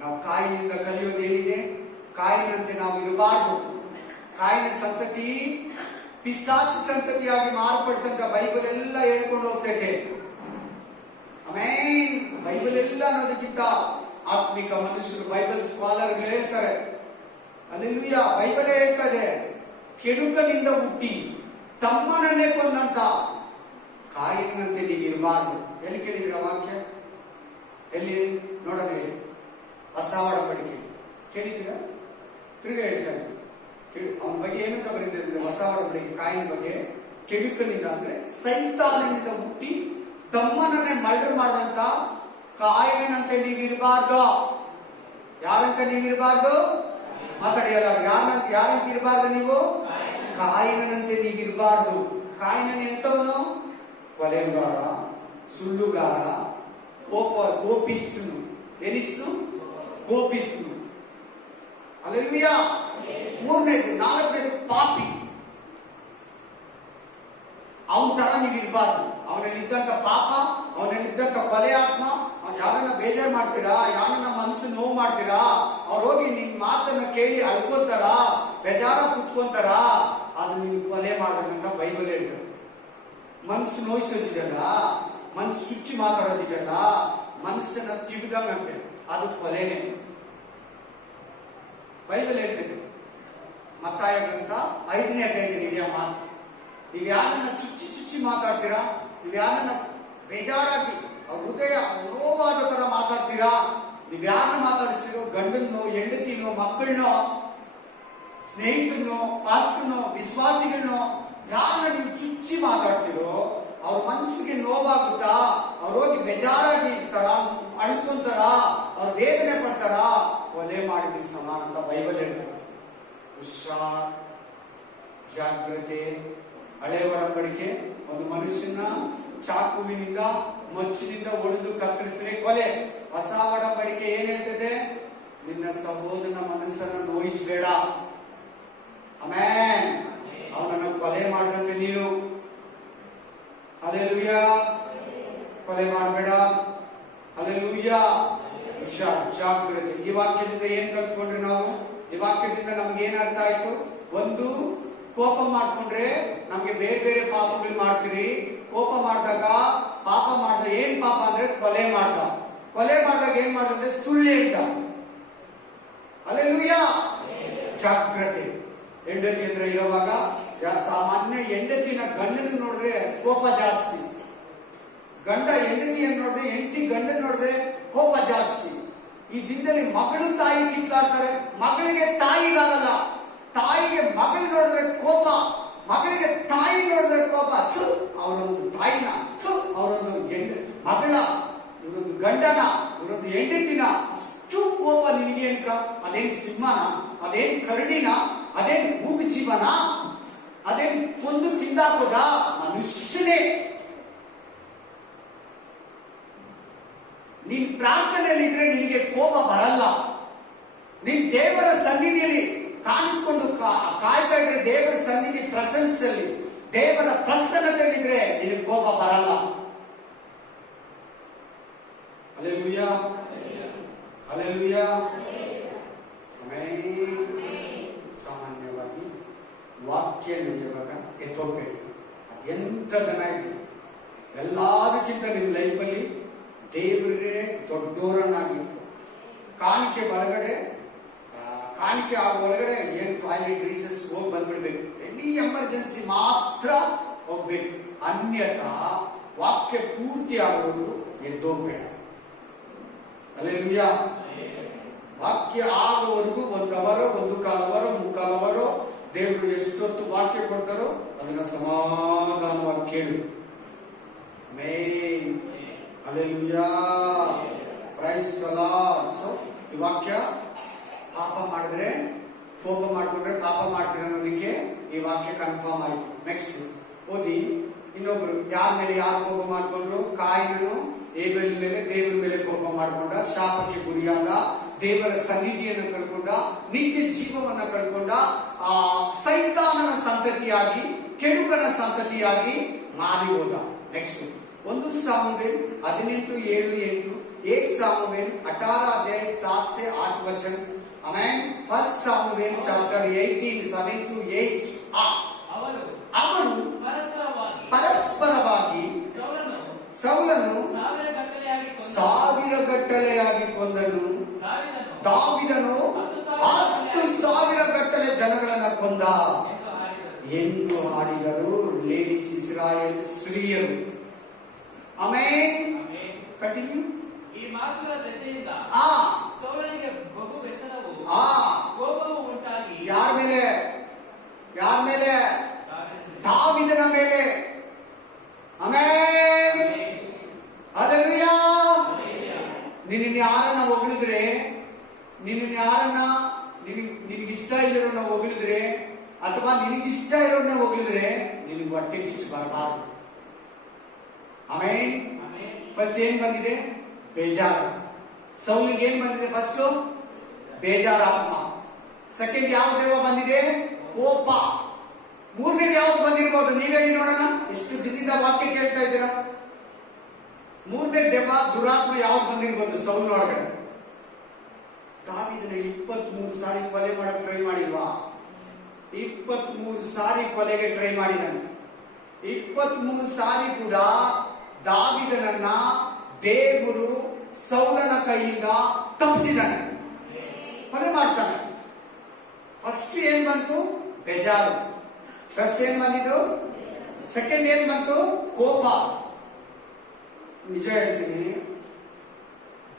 ನಾವು ಕಾಯಿನಿಂದ ಕಲಿಯೋದೇನಿದೆ? ಕಾಯಿನಂತೆ ನಾವು ಇರಬಾರ್ದು. ಕಾಯಿನ ಸಂತತಿ ಪಿಶಾಚ ಸಂತತಿಯಾಗಿ ಮಾರ್ಪಟ್ಟಂತ ಬೈಬಲ್ ಎಲ್ಲ ಹೇಳ್ಕೊಂಡು ಹೋಗ್ತೈತೆ. ಆಮೇನ್. ಬೈಬಲ್ ಎಲ್ಲ ಅನ್ನೋದಕ್ಕಿಂತ ಆತ್ಮಿಕ ಮನುಷ್ಯರು, ಬೈಬಲ್ ಸ್ಕಾಲರ್ಗಳು ಹೇಳ್ತಾರೆ. ಹಲ್ಲೆಲೂಯಾ. ಬೈಬಲೇ ಹೇಳ್ತದೆ, ಕೆಡುಕನಿಂದ ಹುಟ್ಟಿ ತಮ್ಮನನ್ನೇ ಕೊಂದಂತ ಕಾಯಿನಂತೆ ನೀವು ಇರಬಾರ್ದು. ಎಲ್ಲಿ ಕೇಳಿದಿರ ವಾಕ್ಯ? ಎಲ್ಲಿ ನೋಡೋಣ ಹೇಳಿ. ಹೊಸ ಒಡಂಬಡಿಕೆ ಕೇಳಿದ್ದೀರಾ? ತಿರುಗಿ ಹೇಳ್ತಾನೆ. ಅವನ ಬಗ್ಗೆ ಏನಂತ ಬರೀತಿದ್ರೆ ಹೊಸ ಒಡಂಬಡಿಕೆ ಕಾಯಿನ ಬಗ್ಗೆ? ಕೆಡುಕನಿಂದ ಅಂದ್ರೆ ಸೈತಾನನಿಂದ ಹುಟ್ಟಿ ತಮ್ಮನನ್ನೇ ಮರ್ಡರ್ ಮಾಡಿದಂತ ಕಾಯಿನಂತೆ ನೀವಿರಬಾರ್ದು. ಯಾರಂತ ನೀವಿರಬಾರ್ದು? ಮಾತಾಡಿಯಲ್ಲ. ಯಾರಂತ ಇರಬಾರ್ದು ನೀವು? ಕಾಯಿನಂತೆ ನೀವಿರಬಾರ್ದು. ಕಾಯಿನನ್ ಎಂತವನು? ಕೊಲೆಗಾರ, ಸುಳ್ಳುಗಾರ, ಕೋಪಿಸ್ತನು. ಏನಿಸ್ತು? ಕೋಪಿಸ್ತನು. ಹಲ್ಲೆಲೂಯಾ. ಮೂರನೇದು. ನಾಲ್ಕನೇದು ಪಾಪಿ. ಅವನ ತರ ನೀವು ಇರಬಾರ್ದು. ಅವನಲ್ಲಿದ್ದಂತ ಪಾಪ, ಅವನಲ್ಲಿದ್ದಂತ ಕೊಲೆ ಆತ್ಮ. ಯಾರನ್ನ ಬೇಜಾರು ಮಾಡ್ತೀರಾ, ಯಾರನ್ನ ಮನಸ್ಸು ನೋವು ಮಾಡ್ತೀರಾ, ಅವ್ರು ಹೋಗಿ ನಿನ್ ಮಾತನ್ನ ಕೇಳಿ ಅಳ್ಕೋತಾರ, ಬೇಜಾರ ಕುತ್ಕೊಂತಾರ, ಅದು ನೀನು ಕೊಲೆ ಮಾಡ್ದಂತ ಬೈಬಲ್ ಹೇಳ್ತಾರೆ. ಮನಸ್ಸು ನೋಯಿಸೋದಿದೆಯಲ್ಲ, ಮನಸ್ಸು ಚುಚ್ಚಿ ಮಾತಾಡೋದಿದೆಯಲ್ಲ, ಮನಸ್ಸನ್ನ ತಿವಿದಂಗಂತೆ, ಅದು ಕೊಲೆನೆ. ಬೈಬಲ್ ಹೇಳ್ತದೆ. ಮತ್ತಾಯ ಗ್ರಂಥ 5ನೇ ಅಧ್ಯಾಯದಲ್ಲಿ ಇದೆಯಾ ಮಾತು. ನೀವು ಯಾರನ್ನ ಚುಚ್ಚಿ ಮಾತಾಡ್ತೀರಾ, ನೀವು ಯಾರನ್ನ ಬೇಜಾರಾಗಿ ಅವ್ರ ಹೃದಯ ನೋವಾದ ತರ ಮಾತಾಡ್ತೀರಾ, ನೀವು ಯಾರನ್ನ ಮಾತಾಡಿಸ್ತೀರೋ, ಗಂಡನ್ನೋ, ಹೆಂಡತಿನೋ, ಮಕ್ಕಳನ್ನೋ, ಸ್ನೇಹಿತನೋ, ಪಾಸ್ಟರ್ನೋ, ವಿಶ್ವಾಸಿಗಳನ್ನೋ, ಯಾರನ್ನ ನೀವು ಚುಚ್ಚಿ ಮಾತಾಡ್ತೀರೋ ಅವ್ರ ಮನಸ್ಸಿಗೆ ನೋವಾಗುತ್ತಾ, ಅವ್ರು ಹೋಗಿ ಬೇಜಾರಾಗಿ ಇರ್ತಾರ, ಅಳ್ಕೊಂತಾರ, ಅವ್ರ ವೇದನೆ ಪಡ್ತಾರ, ಕೊಲೆ ಮಾಡಿದ ಸಮಾನ ಅಂತ ಬೈಬಲ್ ಹೇಳ್ತಾರೆ. ಹುಷಾರ್, ಜಾಗ್ರತೆ. ಹಳೆ ಒಡಂಬಡಿಕೆ ಒಂದು ಮನುಷ್ಯನ ಚಾಕುವಿನಿಂದ ಮಚ್ಚಿನಿಂದ ಹೊಡೆದು ಕತ್ತರಿಸಿದ್ರೆ ಕೊಲೆ. ಹೊಸ ಒಡಂಬಡಿಕೆ ಏನ್ ಹೇಳ್ತದೆ? ನಿನ್ನ ಸಹೋದರನ ಮನಸ್ಸನ್ನು ನೋಯಿಸಬೇಡ. ಆಮೇನ್. ಅವನನ್ನು ಕೊಲೆ ಮಾಡದಂತೆ ನೀನು. ಹಲ್ಲೆಲೂಯಾ. ಕೊಲೆ ಮಾಡಬೇಡ. ಹಲ್ಲೆಲೂಯಾ. ಜಾಗೃತಿ. ಈ ವಾಕ್ಯದಿಂದ ಏನ್ ಕಲ್ತ್ಕೊಂಡ್ರೆ ನಾವು? ಈ ವಾಕ್ಯದಿಂದ ನಮ್ಗೆ ಏನ್ ಅರ್ಥ ಆಯ್ತು? ಒಂದು, ಕೋಪ ಮಾಡ್ಕೊಂಡ್ರೆ ನಮ್ಗೆ ಬೇರೆ ಬೇರೆ ಪಾಪಗಳು ಮಾಡ್ತೀರಿ. ಕೋಪ ಮಾಡಿದಾಗ ಪಾಪ ಮಾಡ್ದ. ಏನ್ ಪಾಪ ಅಂದ್ರೆ ಕೊಲೆ ಮಾಡ್ದ. ಕೊಲೆ ಮಾಡಿದಾಗ ಏನ್ ಮಾಡ್ದಂದ್ರೆ ಸುಳ್ಳು ಹೇಳ್ದ. ಹಲ್ಲೆಲೂಯಾ. ಜಾಗ್ರತೆ. ಹೆಂಡತಿ ಹತ್ರ ಇರುವಾಗ ಸಾಮಾನ್ಯ ಹೆಂಡತಿನ ಗಂಡನ ನೋಡಿದ್ರೆ ಕೋಪ ಜಾಸ್ತಿ. ಗಂಡ ಹೆಂಡತಿಯನ್ನು ನೋಡಿದ್ರೆ, ಹೆಂಡತಿ ಗಂಡನ ನೋಡಿದ್ರೆ ಕೋಪ ಜಾಸ್ತಿ. ಈ ದಿನದಲ್ಲಿ ಮಗಳು ತಾಯಿ ಕಿತ್ಲಾಡ್ತಾರೆ, ಮಗಳಿಗೆ ತಾಯಿಗಾಗಲ್ಲ. ತಾಯಿಗೆ ಮಗಳು ನೋಡಿದ್ರೆ ಕೋಪ, ಮಗಳಿಗೆ ತಾಯಿ ನೋಡಿದ್ರೆ ಕೋಪ, ಅವರೊಂದು ತಾಯಿನ, ಅವರೊಂದು ಮಗಳ, ಇವರೊಂದು ಗಂಡನ, ಇವರೊಂದು ಹೆಂಡತಿನ, ಅಷ್ಟು ಕೋಪ ನಿನಗೆ ಅನ್ಕ. ಅದೇನ್ ಸಿಂಹನ, ಅದೇನ್ ಕರಡಿನ, ಅದೇನ್ ಮೂಗು ಜೀವನ, ಅದೇನ್ ಕೊಂದು ತಿಂದಾಕೋದ? ಮನುಷ್ಯನೇ. ನೀನ್ ಪ್ರಾರ್ಥನೆಯಲ್ಲಿ ಇದ್ರೆ ನಿನಗೆ ಕೋಪ ಬರಲ್ಲ. ನೀನ್ ದೇವರ ಸನ್ನಿಧಿಯಲ್ಲಿ ಕಾಣಿಸ್ಕೊಂಡು ಕಾಯ್ತಾ ಇದ್ರೆ, ದೇವರ ಸನ್ನಿಧಿ ಪ್ರೆಸೆನ್ಸ್ ಅಲ್ಲಿ, ದೇವರ ಪ್ರಸನ್ನತೆಯಲ್ಲಿದ್ರೆ ನಿನಗೆ ಕೋಪ ಬರಲ್ಲ. Hallelujah, hallelujah. ಸಾಮಾನ್ಯವಾಗಿ ವಾಕ್ಯ ನುಡಿಯುವಾಗ ಎತ್ತೋಗ್ಬೇಡಿ. ಅದೆಂತ ದನ ಇದೆ, ಎಲ್ಲದಕ್ಕಿಂತ ನಿಮ್ಮ ಲೈಫಲ್ಲಿ ದೇವರೇ ದೊಡ್ಡವರನ್ನಾಗಿ ಕಾಣಿಕೆ ಒಳಗಡೆ, ಕಾಣಿಕೆ ಒಳಗಡೆ ಏನ್ ಟಾಯ್ಲೆಟ್ ರೀಸಸ್ ಹೋಗಿ ಬಂದ್ಬಿಡ್ಬೇಕು. ಎನಿ ಎಮರ್ಜೆನ್ಸಿ ಮಾತ್ರ ಹೋಗ್ಬೇಕು. ಅನ್ಯಥಾ ವಾಕ್ಯ ಪೂರ್ತಿ ಆಗೋದು ಎದ್ದೋಗ್ಬೇಡ. ಹಲ್ಲೆಲೂಯಾ. ವಾಕ್ಯ ಆಗುವವರೆಗೂ 1 ಅವರ್, 1/4 ಅವರ್, 3/4 ಅವರ್ ದೇವರು ಎಷ್ಟೊತ್ತು ವಾಕ್ಯ ಕೊಡ್ತಾರೋ ಅದನ್ನ ಸಮಾಧಾನವಾಗಿ ಕೇಳು. Amen. Hallelujah. Praise the lord. So ಈ ವಾಕ್ಯ, ಪಾಪ ಮಾಡಿದ್ರೆ, ಕೋಪ ಮಾಡ್ಕೊಂಡ್ರೆ ಪಾಪ ಮಾಡ್ತೀರ ಅನ್ನೋದಕ್ಕೆ ಈ ವಾಕ್ಯ ಕನ್ಫರ್ಮ್ ಆಯ್ತು. ನೆಕ್ಸ್ಟ್ ಓದಿ. ಇನ್ನೊಬ್ರು ಯಾರ ಮೇಲೆ ಯಾರು ಕೋಪ ಮಾಡ್ಕೊಂಡ್ರು? ಕಾಯಿನನು ಏಬೆಲ್ ಮೇಲೆ ದೇವರ ಮೇಲೆ ಕೋಪ ಮಾಡ್ಕೊಂಡ, ಶಾಪಕ್ಕೆ ಗುರಿಯಾದ, ದೇವರ ಸನ್ನಿಧಿಯನ್ನು ಕಳ್ಕೊಂಡ, ನಿತ್ಯ ಜೀವವನ್ನ ಕಳ್ಕೊಂಡ, ಆ ಸೈತಾನನ ಸಂತತಿಯಾಗಿ, ಕೆಡುಕನ ಸಂತತಿಯಾಗಿ ಮಾರಿ ಹೋದ. ನೆಕ್ಸ್ಟ್ 1 ಸಾಮುವೇಲ್ 18:7-8, 1 ಸಾಮುವೇಲ್ 18:7-8 ಆಮೇಲೆ 1 ಸಾಮುವೇಲ್ ಚಾಪ್ಟರ್ 18:7-8. ಅವರು ಪರಸ್ಪರವಾಗಿ ಸೌಲನು 1000 ಗಟ್ಟಲೆಯಾಗಿ ಕೊಂದನು, ದಾವೀದನು 10,000 ಗಟ್ಟಲೆ ಜನಗಳನ್ನ ಕೊಂದ ಎಂದು ಹಾಡಿದರು ಲೇಡೀಸ್, ಇಸ್ರಾಯೇಲ್ ಸ್ತ್ರೀಯರು. ಆಮೇಲೆ ಕಂಟಿನ್ಯೂ. ಈ ಮಾತುಗಳ ದೆಸೆಯಿಂದ ಸೌಲನಿಗೆ ಬಹು ವ್ಯಸನವು, ಕೋಪವು ಉಂಟಾಗಿ ಯಾರ ಮೇಲೆ? ದಾವೀದನ ಮೇಲೆ. ಆಮೆನ್. ಹಲ್ಲೆಲೂಯಾ. ನಿನ್ನ ಯಾರನ್ನ ಹೊಗಳಿದ್ರೆ, ನಿನಗಿಷ್ಟ ಇರೋನ್ನ ಹೊಗಳಿದ್ರೆ, ಅಥವಾ ನಿನಗಿಷ್ಟ ಇರೋನ್ನ ಹೊಗಳಿದ್ರೆ ನಿನಗೆ ಹೊಟ್ಟೆ ಕಿಚ್ಚು ಬರಬಾರದು. ಆಮೆನ್. ಫಸ್ಟ್ ಏನ್ ಬಂದಿದೆ? ಬೇಜಾರು. ಸೌಲಿಗೆ ಏನ್ ಬಂದಿದೆ? ಫಸ್ಟ್ ಬೇಜಾರಾತ್ಮ. ಸೆಕೆಂಡ್ ಯಾವ ದೇವ ಬಂದಿದೆ? ಕೋಪ. ಮೂರನೇದು ಯಾವ್ದು ಬಂದಿರ್ಬೋದು? ನೀವೇಳಿ ನೋಡೋಣ. ಎಷ್ಟು ದಿನದಿಂದ ವಾಕ್ಯ ಕೇಳ್ತಾ ಇದ್ದೀರಾ? ಮೂರನೇ ದೇವ ದುರಾತ್ಮ ಯಾವ್ದು ಬಂದಿರ್ಬೋದು ಸೌಲ್ ಒಳಗಡೆ? ದಾವೀದನ 23 ಸಾರಿ ಕೊಲೆ ಮಾಡಕ್ ಟ್ರೈ ಮಾಡಿಲ್ವಾ? 23 ಸಾರಿ ಕೊಲೆಗೆ ಟ್ರೈ ಮಾಡಿದಾನೆ. 23 ಸಾರಿ ಕೂಡ ದಾವೀದನನ್ನ ದೇವರು ಸೌಲನ ಕೈಯಿಂದ ತಪ್ಪಿಸಿದಾನೆ, ಕೊಲೆ ಮಾಡ್ತಾನೆ. ಫಸ್ಟ್ ಏನ್ ಬಂತು? ಬೇಜಾರು. ಫಸ್ಟ್ ಏನ್ ಬಂದಿದ್ದು? ಸೆಕೆಂಡ್ ಏನ್ ಬಂತು? ಕೋಪ. ನಿಜ ಹೇಳ್ತೀನಿ,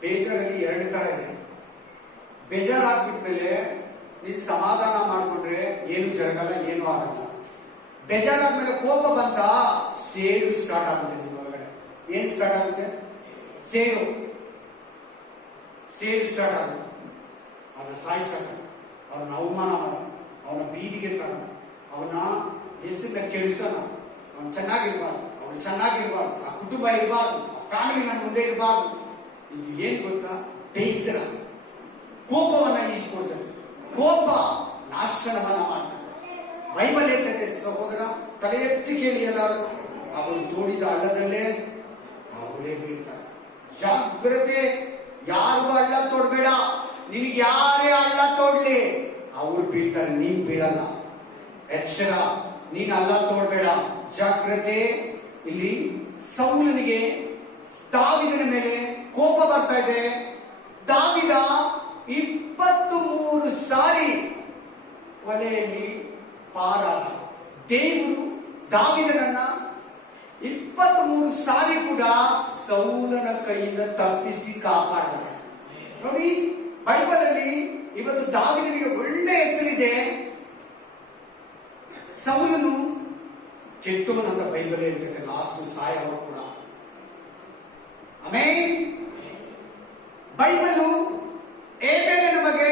ಬೇಜಾರಲ್ಲಿ 2 ತರ ಇದೆ. ಬೇಜಾರಾಗ್ಬಿಟ್ಮೇಲೆ ನೀವು ಸಮಾಧಾನ ಮಾಡ್ಕೊಂಡ್ರೆ ಏನು ಜರಗಲ್ಲ, ಏನು ಆಗಲ್ಲ. ಬೇಜಾರಾದ್ಮೇಲೆ ಕೋಪ ಬಂತ, ಸೇಡು ಸ್ಟಾರ್ಟ್ ಆಗುತ್ತೆ ನಿಮ್ಮ ಒಳಗಡೆ. ಏನ್ ಸ್ಟಾರ್ಟ್ ಆಗುತ್ತೆ? ಸೇಡು ಸ್ಟಾರ್ಟ್ ಆಗುತ್ತೆ. ಅವನ ಸಾಯಿಸಕ, ಅವನ ಅವಮಾನ ಮಾಡ, ಅವನ ಬೀದಿಗೆ ತರ, ಅವನ ಹೆಸರನ್ನ ಕೆಡಿಸೋಣ. ಅವನು ಚೆನ್ನಾಗಿರ್ಬಾರ್ದು, ಅವನು ಚೆನ್ನಾಗಿರ್ಬಾರ್ದು, ಆ ಕುಟುಂಬ ಇರಬಾರ್ದು, ಆ ಫ್ಯಾಮಿಲಿ ನನ್ನ ಮುಂದೆ ಇರಬಾರ್ದು. ಇದು ಏನ್ ಗೊತ್ತಾ? ಬೇಸರ, ಕೋಪವನ್ನ ಈಸ್ಕೊಳ್ತದೆ. ಕೋಪ ನಾಶನವನ್ನ ಮಾಡ್ತದೆ. ಬೈಬಲ್ ಹೇಳ್ತದೆ ಸಹೋದರ, ತಲೆ ಎತ್ತಿ ಕೇಳಿ ಎಲ್ಲರೂ, ಅವರು ತೋಡಿದ ಹಳ್ಳದಲ್ಲೇ ಅವರೇ ಬೀಳ್ತಾರೆ. ಜಾಗ್ರತೆ, ಯಾರಿಗೂ ಹಳ್ಳ ತೋಡ್ಬೇಡ. ನಿನಗೆ ಯಾರೇ ಹಳ್ಳ ತೋಡ್ಲಿ ಅವ್ರು ಬೀಳ್ತಾರೆ, ನೀನ್ ಬೀಳಲ್ಲ. ಎಚ್ಚರ, ನೀನ್ ಹಳ್ಳ ತೋಡ್ಬೇಡ. ಜಾಗ್ರತೆ. ಇಲ್ಲಿ ಸೌಲನಿಗೆ ದಾವೀದನ ಮೇಲೆ ಕೋಪ ಬರ್ತಾ ಇದೆ. ದಾವೀದ 23 ಸಾರಿ ಕೊಲೆಯಲ್ಲಿ ಪಾರಾದ. ದೇವರು ದಾವೀದನನ್ನ 23 ಸಾರಿ ಕೂಡ ಸೌಲನ ಕೈಯಿಂದ ತಪ್ಪಿಸಿ ಕಾಪಾಡಿದ. ನೋಡಿ, ಬೈಬಲ್ ಅಲ್ಲಿ ಇವತ್ತು ದಾವೀದನಿಗೆ ಒಳ್ಳೆ ಹೆಸರಿದೆ. ಸೌಲನು ಕೆಟ್ಟವನಂತ ಬೈಬಲ್ ಹೇಳ್ತೈತೆ ಲಾಸ್ಟ್ ಸಾಯವ ಕೂಡ. ಆಮೇನ್. ಬೈಬಲು ಏಬೇಲನ ಬಗ್ಗೆ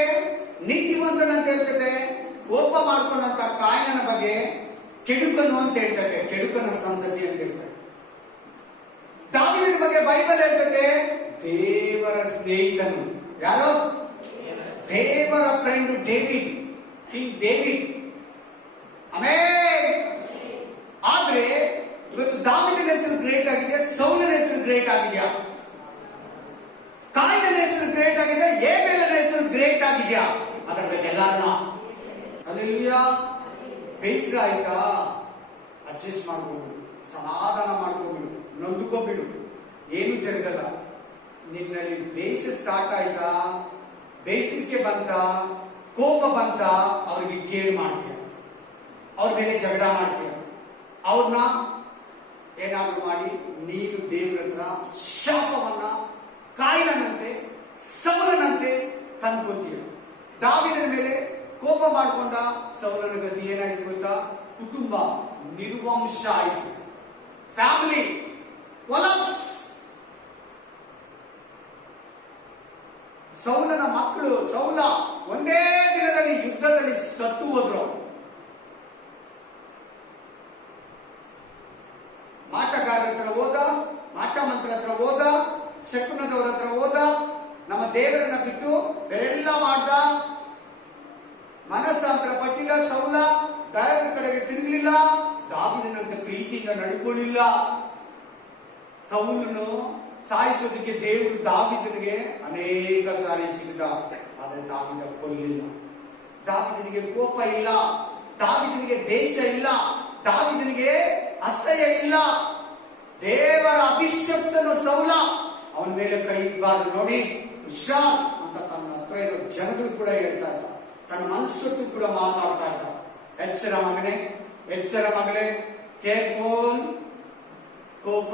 ನೀತಿವಂತನಂತ ಹೇಳ್ತದೆ, ಕೋಪ ಮಾಡ್ಕೊಂಡಂತ ಕಾಯಿನನ ಬಗ್ಗೆ ಕೆಡುಕನು ಅಂತ ಹೇಳ್ತದೆ, ಕೆಡುಕನ ಸಂತತಿ ಅಂತ ಹೇಳ್ತದೆ. ದಾವೀದನ ಬಗ್ಗೆ ಬೈಬಲ್ ಹೇಳ್ತದೆ ದೇವರ ಸ್ನೇಹಿತನು. ಯಾರೋ? ದೇವರ ಫ್ರೆಂಡ್ ಡೇವಿಡ್, ಕಿಂಗ್ ಡೇವಿಡ್. ಆಮೇಲೆ ಆದ್ರೆ ಇವತ್ತು ದಾವೀದನ ಹೆಸರು ಗ್ರೇಟ್ ಆಗಿದೆ, ಸೌಲನ ಹೆಸರು ಗ್ರೇಟ್ ಆಗಿದೆಯಾ? ಕಾಯಿನ ಹೆಸರು ಗ್ರೇಟ್ ಆಗಿದೆ, ಏಬೇಲನ ಹೆಸರು ಗ್ರೇಟ್ ಆಗಿದೆಯಾ? ಅದರ ಬಗ್ಗೆ ಎಲ್ಲಾರನ್ನ ಅಲ್ಲೆಲ್ಲೂಯಾ. ಬೇಸರ ಆಯ್ತಾ? ಅಡ್ಜಸ್ಟ್ ಮಾಡ್ಕೋಬಿಡು, ಸಮಾಧಾನ ಮಾಡ್ಕೋಬಿಡು, ನೊಂದುಕೋಬಿಡು, ಏನು ಜರುಗಲ್ಲ. ನಿನ್ನಲ್ಲಿ ದ್ವೇಷ ಸ್ಟಾರ್ಟ್ ಆಯ್ತಾ, ಬೇಸರಿಕೆ ಬಂತ, ಕೋಪ ಬಂತ, ಅವ್ರಿಗೆ ಕೇಳಿ ಮಾಡ್ತೀಯ, ಅವ್ರ ಮೇಲೆ ಜಗಳ ಮಾಡ್ತೀಯ, ಅವ್ರನ್ನ ಏನಾದ್ರು ಮಾಡಿ ನೀನು ದೇವರ ಹತ್ರ ಶಾಪವನ್ನ ಕಾಯಿನಂತೆ ಸೌಲನಂತೆ ತಂದ್ಕೊತೀಯ. ದಾವೀದನ ಮೇಲೆ ಕೋಪ ಮಾಡಿಕೊಂಡ ಸೌಲನ ಗತಿ ಏನಾಯ್ತು ಗೊತ್ತಾ? ಕುಟುಂಬ ನಿರ್ವಂಶ ಆಯ್ತು, ಫ್ಯಾಮಿಲಿ ಕೊಲಾಪ್ಸ್. ಸೌಲನ ಮಕ್ಕಳು, ಸೌಲ ಒಂದೇ ದಿನದಲ್ಲಿ ಯುದ್ಧದಲ್ಲಿ ಸತ್ತು ಹೋದ್ರು. ಮಾಟಗಾರರ ಹತ್ರ ಹೋದ, ಮಾಟ ಮಂತ್ರ ಹತ್ರ ಹೋದ, ಶಕುನದವರ ಹತ್ರ ಹೋದ, ನಮ್ಮ ದೇವರನ್ನ ಬಿಟ್ಟು ಬೇರೆಲ್ಲ ಮಾಡ್ದ. ಮನಸ್ಸಾಂತರ ಪಟ್ಟಿಲ್ಲ ಸೌಲ, ದೇವರ ಕಡೆಗೆ ತಿರುಗಲಿಲ್ಲ, ದಾವೀದನಂತೆ ಪ್ರೀತಿಯಿಂದ ನಡ್ಕೊಳ್ಳಿಲ್ಲ. ಸೌಲನು ಸಾಯಿಸೋದಕ್ಕೆ ದೇವರು ದಾವೀದನಿಗೆ ಅನೇಕ ಸಾರಿ ಸಿಗ್ದ, ಆದರೆ ದಾವೀದ ಕೊಲ್ಲಿಲ್ಲ. ದಾವೀದನಿಗೆ ಕೋಪ ಇಲ್ಲ, ದಾವೀದನಿಗೆ ದೇಶ ಇಲ್ಲ, ದಾವೀದನಿಗೆ ಅಸಹ್ಯ ಇಲ್ಲ. ದೇವರ ಅಭಿಷಕ್ತನು ಸೌಲ, ಅವನ ಮೇಲೆ ಕೈ ಇರಬಾರ್ದು ನೋಡಿ, ಹುಷಾರ್ ಅಂತ ತನ್ನ ಹತ್ರ ಇರೋ ಜನಗಳು ಕೂಡ ಹೇಳ್ತಾ ಇದ್ದ, ತನ್ನ ಮನಸ್ಸು ಕೂಡ ಮಾತಾಡ್ತಾ ಇದ್ದ. ಎಚ್ಚರ ಮಗನೇ, ಎಚ್ಚರ ಮಗಳೇ, ಕೇರ್ಫುಲ್. ಕೋಪ,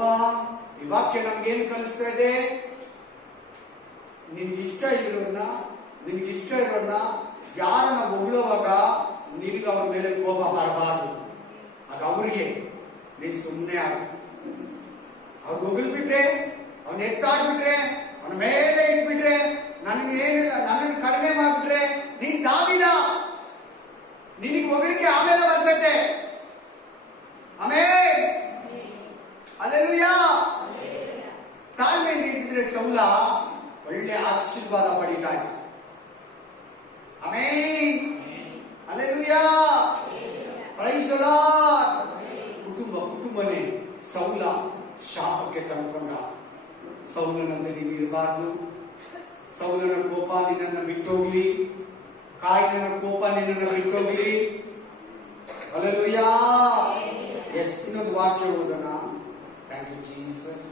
ಈ ವಾಕ್ಯ ನಮ್ಗೇನು ಕಲಿಸ್ತಾ ಇದೆ? ನಿನ್ಗಿಷ್ಟ ಇರೋನ್ನ ಯಾರನ್ನ ಹೊಗಳುವಾಗ ನಿನಗೆ ಅವ್ರ ಮೇಲೆ ಕೋಪ ಬರಬಾರ್ದು. ಅದು ಅವ್ರಿಗೆ, ನೀ ಸುಮ್ಮನೆ ಆಗ. ಅವ್ರು ಹೊಗಳ್ಬಿಟ್ರೆ, ಅವನ್ ಎತ್ತಾಡ್ಬಿಟ್ರೆ, ಅವನ ಮೇಲೆ ಇಟ್ಬಿಟ್ರೆ, ನನ್ಗೇನಿಲ್ಲ, ನನ್ನನ್ನು ಕಡಿಮೆ ಮಾಡ್ಬಿಟ್ರೆ, ನೀನ್ ದಾವೀದ, ನಿನಗೆ ಹೊಗಳಿಕೆ ಆಮೇಲೆ ಬರ್ತೈತೆ. ಆಮೇಲೆ ಅಲ್ಲೆಲ್ಲೂಯಾ. ತಾಳ್ಮೆಯಿಂದ ಇದ್ದಿದ್ರೆ ಸೌಲ ಒಳ್ಳೆ ಆಶೀರ್ವಾದ ಪಡೀತಾ ಇದ್ದ. Amen. Hallelujah. Praise the lord. ಕುಟುಂಬನೇ ಸೌಲ ಶಾಪಕ್ಕೆ ತಂದ್ಕೊಂಡ. ಸೌಲನಂತೆ ನೀವು ಇರಬಾರ್ದು. ಸೌಲನ ಕೋಪ ನಿನ್ನನ್ನು ಬಿಟ್ಟೋಗ್ಲಿ, ಕಾಯಿನ ಕೋಪ ನಿನ್ನನ್ನು ಬಿಟ್ಟೋಗ್ಲಿ. ಹಲ್ಲೆಲೂಯಾ. ಎಸ್, ಇನ್ನೊಂದು ವಾಕ್ಯ ಓದೋಣ. Thank you Jesus.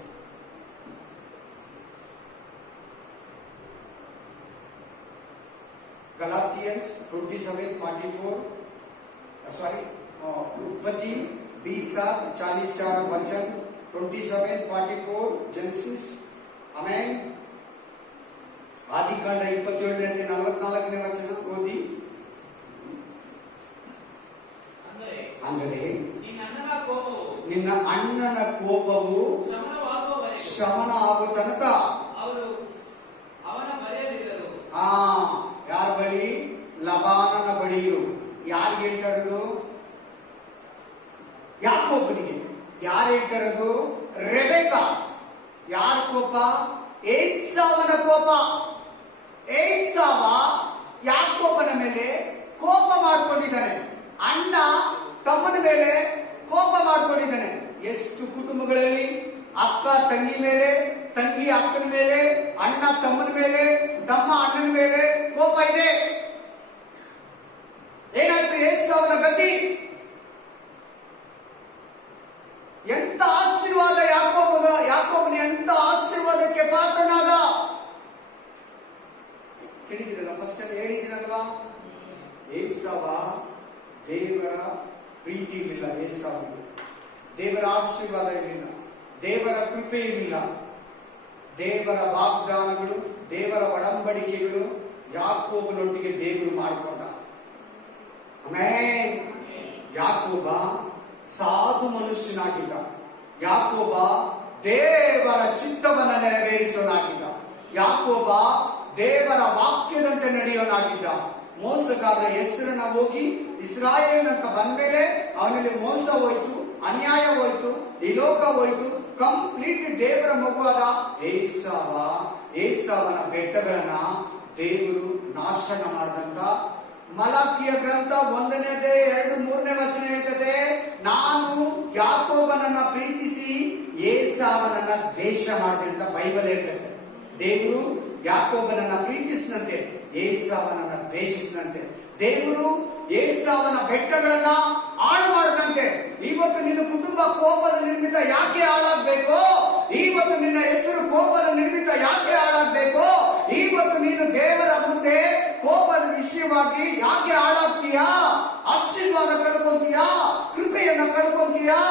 Galatians 27:44, उत्पत्ति 20:44 वचन 27:44 जेनेसिस. आमेन. आदिकांड 27:44 वचन ओदी. ಅಂದರೆ ನಿನ್ನ ಅಣ್ಣನ ಕೋಪವು ಶಮನ ಆಗೋ ತನಕ ಯಾರ ಬಳಿ? ಲಬಾನನ ಬಳಿಯು. ಯಾರು ಹೇಳ್ತಾ ಇರೋದು? ಯಾಕೋಬನಿಗೆ. ಯಾರು ಹೇಳ್ತಾ ಇರೋದು? ರೆಬೆಕಾ. ಯಾರ ಕೋಪ? ಏಸಾವನ ಕೋಪ. ಏಸಾವ ಯಾಕೋಬನ ಮೇಲೆ ಕೋಪ ಮಾಡ್ಕೊಂಡಿದ್ದಾನೆ, ಅಣ್ಣ ತಮ್ಮನ ಮೇಲೆ ಕೋಪ ಮಾಡ್ಕೊಂಡಿದ್ದಾನೆ. ಎಷ್ಟು ಕುಟುಂಬಗಳಲ್ಲಿ ಅಕ್ಕ ತಂಗಿ ಮೇಲೆ, ತಂಗಿ ಅಕ್ಕನ ಮೇಲೆ, ಅಣ್ಣ ತಮ್ಮನ ಮೇಲೆ, ತಮ್ಮ ಅಣ್ಣನ ಮೇಲೆ ಕೋಪ ಇದೆ. ಏನಾಯ್ತು ಏಸಾವನ ಗತಿ? ಎಂತ ಆಶೀರ್ವಾದ ಯಾಕೋಬನ ಎಂತ ಆಶೀರ್ವಾದಕ್ಕೆ ಪಾತ್ರನಾದ. ಕೇಳಿದಿರಲ್ಲ, ಫಸ್ಟ್ ಅಲ್ಲಿ ಹೇಳಿದಿರಲ್ವಾ? ಏಸಾವ ದೇವರ ಪ್ರೀತಿ ಇರಲಿಲ್ಲ, ಏಸಾವಿಗೆ ದೇವರ ಆಶೀರ್ವಾದ ಇರಲಿಲ್ಲ, ದೇವರ ಕೃಪೆ ಇರಲಿಲ್ಲ. ದೇವರ ವಾಗ್ದಾನಗಳು, ದೇವರ ಒಡಂಬಡಿಕೆಗಳು ಯಾಕೋಬನೊಟ್ಟಿಗೆ ದೇವರು ಮಾಡಿಕೊಂಡ. ಆಮೇಲೆ ಯಾಕೋಬ ಸಾಧು ಮನುಷ್ಯನಾಗಿದ್ದ. ಯಾಕೋಬ ದೇವರ ಚಿತ್ತವನ್ನ ನೆರವೇರಿಸೋನಾಗಿದ್ದ. ಯಾಕೋಬ ದೇವರ ವಾಕ್ಯದಂತೆ ನಡೆಯೋನಾಗಿದ್ದ. ಮೋಸಗಾರರ ಹೆಸರನ್ನ ಹೋಗಿ ಇಸ್ರಾಯೇಲ್ ಅಂತ ಬಂದ್ಮೇಲೆ ಅವನಲ್ಲಿ ಮೋಸ ಹೋಯ್ತು, ಅನ್ಯಾಯ ಹೋಯ್ತು, ಈ ಲೋಕ ಹೋಯ್ತು. ಕಂಪ್ಲೀಟ್ ದೇವರ ಮಗುವಾದ ಏಸಾವನ ಬೆಟ್ಟಗಳನ್ನ ದೇವರು ನಾಶನ ಮಾಡಿದಂತ ಮಲಾಕಿಯ ಗ್ರಂಥ 1ನೇ ಅಧ್ಯಾಯ 2-3ನೇ ವಚನ ಹೇಳ್ತದೆ, ನಾನು ಯಾಕೋಬನನ್ನ ಪ್ರೀತಿಸಿ ಏಸಾವನನ್ನ ದ್ವೇಷ ಮಾಡಿದೆ ಅಂತ ಬೈಬಲ್ ಹೇಳ್ತದೆ. ದೇವರು ಯಾಕೋಬನನ್ನ ಪ್ರೀತಿಸಿದಂತೆ ಏಸಾವನನ್ನ ದ್ವೇಷಿಸಿದಂತೆ ದೇವರು ಏಸಾವನ ಬೆಟ್ಟಗಳನ್ನ ಹಾಳು ಮಾಡದಂತೆ. ಇವತ್ತು ನಿನ್ನ ಕುಟುಂಬ ಕೋಪದ ನಿರ್ಮಿತ ಯಾಕೆ ಹಾಳಾಗ್ಬೇಕು? ಇವತ್ತು ನಿನ್ನ ಹೆಸರು ಕೋಪದ ನಿರ್ಮಿತ ಯಾಕೆ ಹಾಳಾಗ್ಬೇಕು? ಇವತ್ತು ನೀನು ದೇವರ ಮುಂದೆ ಕೋಪದ ವಿಷಯವಾಗಿ ಯಾಕೆ ಹಾಳಾಗ್ತೀಯಾ? ಆಶೀರ್ವಾದ ಕಳ್ಕೊಂತೀಯಾ? ಕೃಪೆಯನ್ನ ಕಳ್ಕೊಂತೀಯಾ?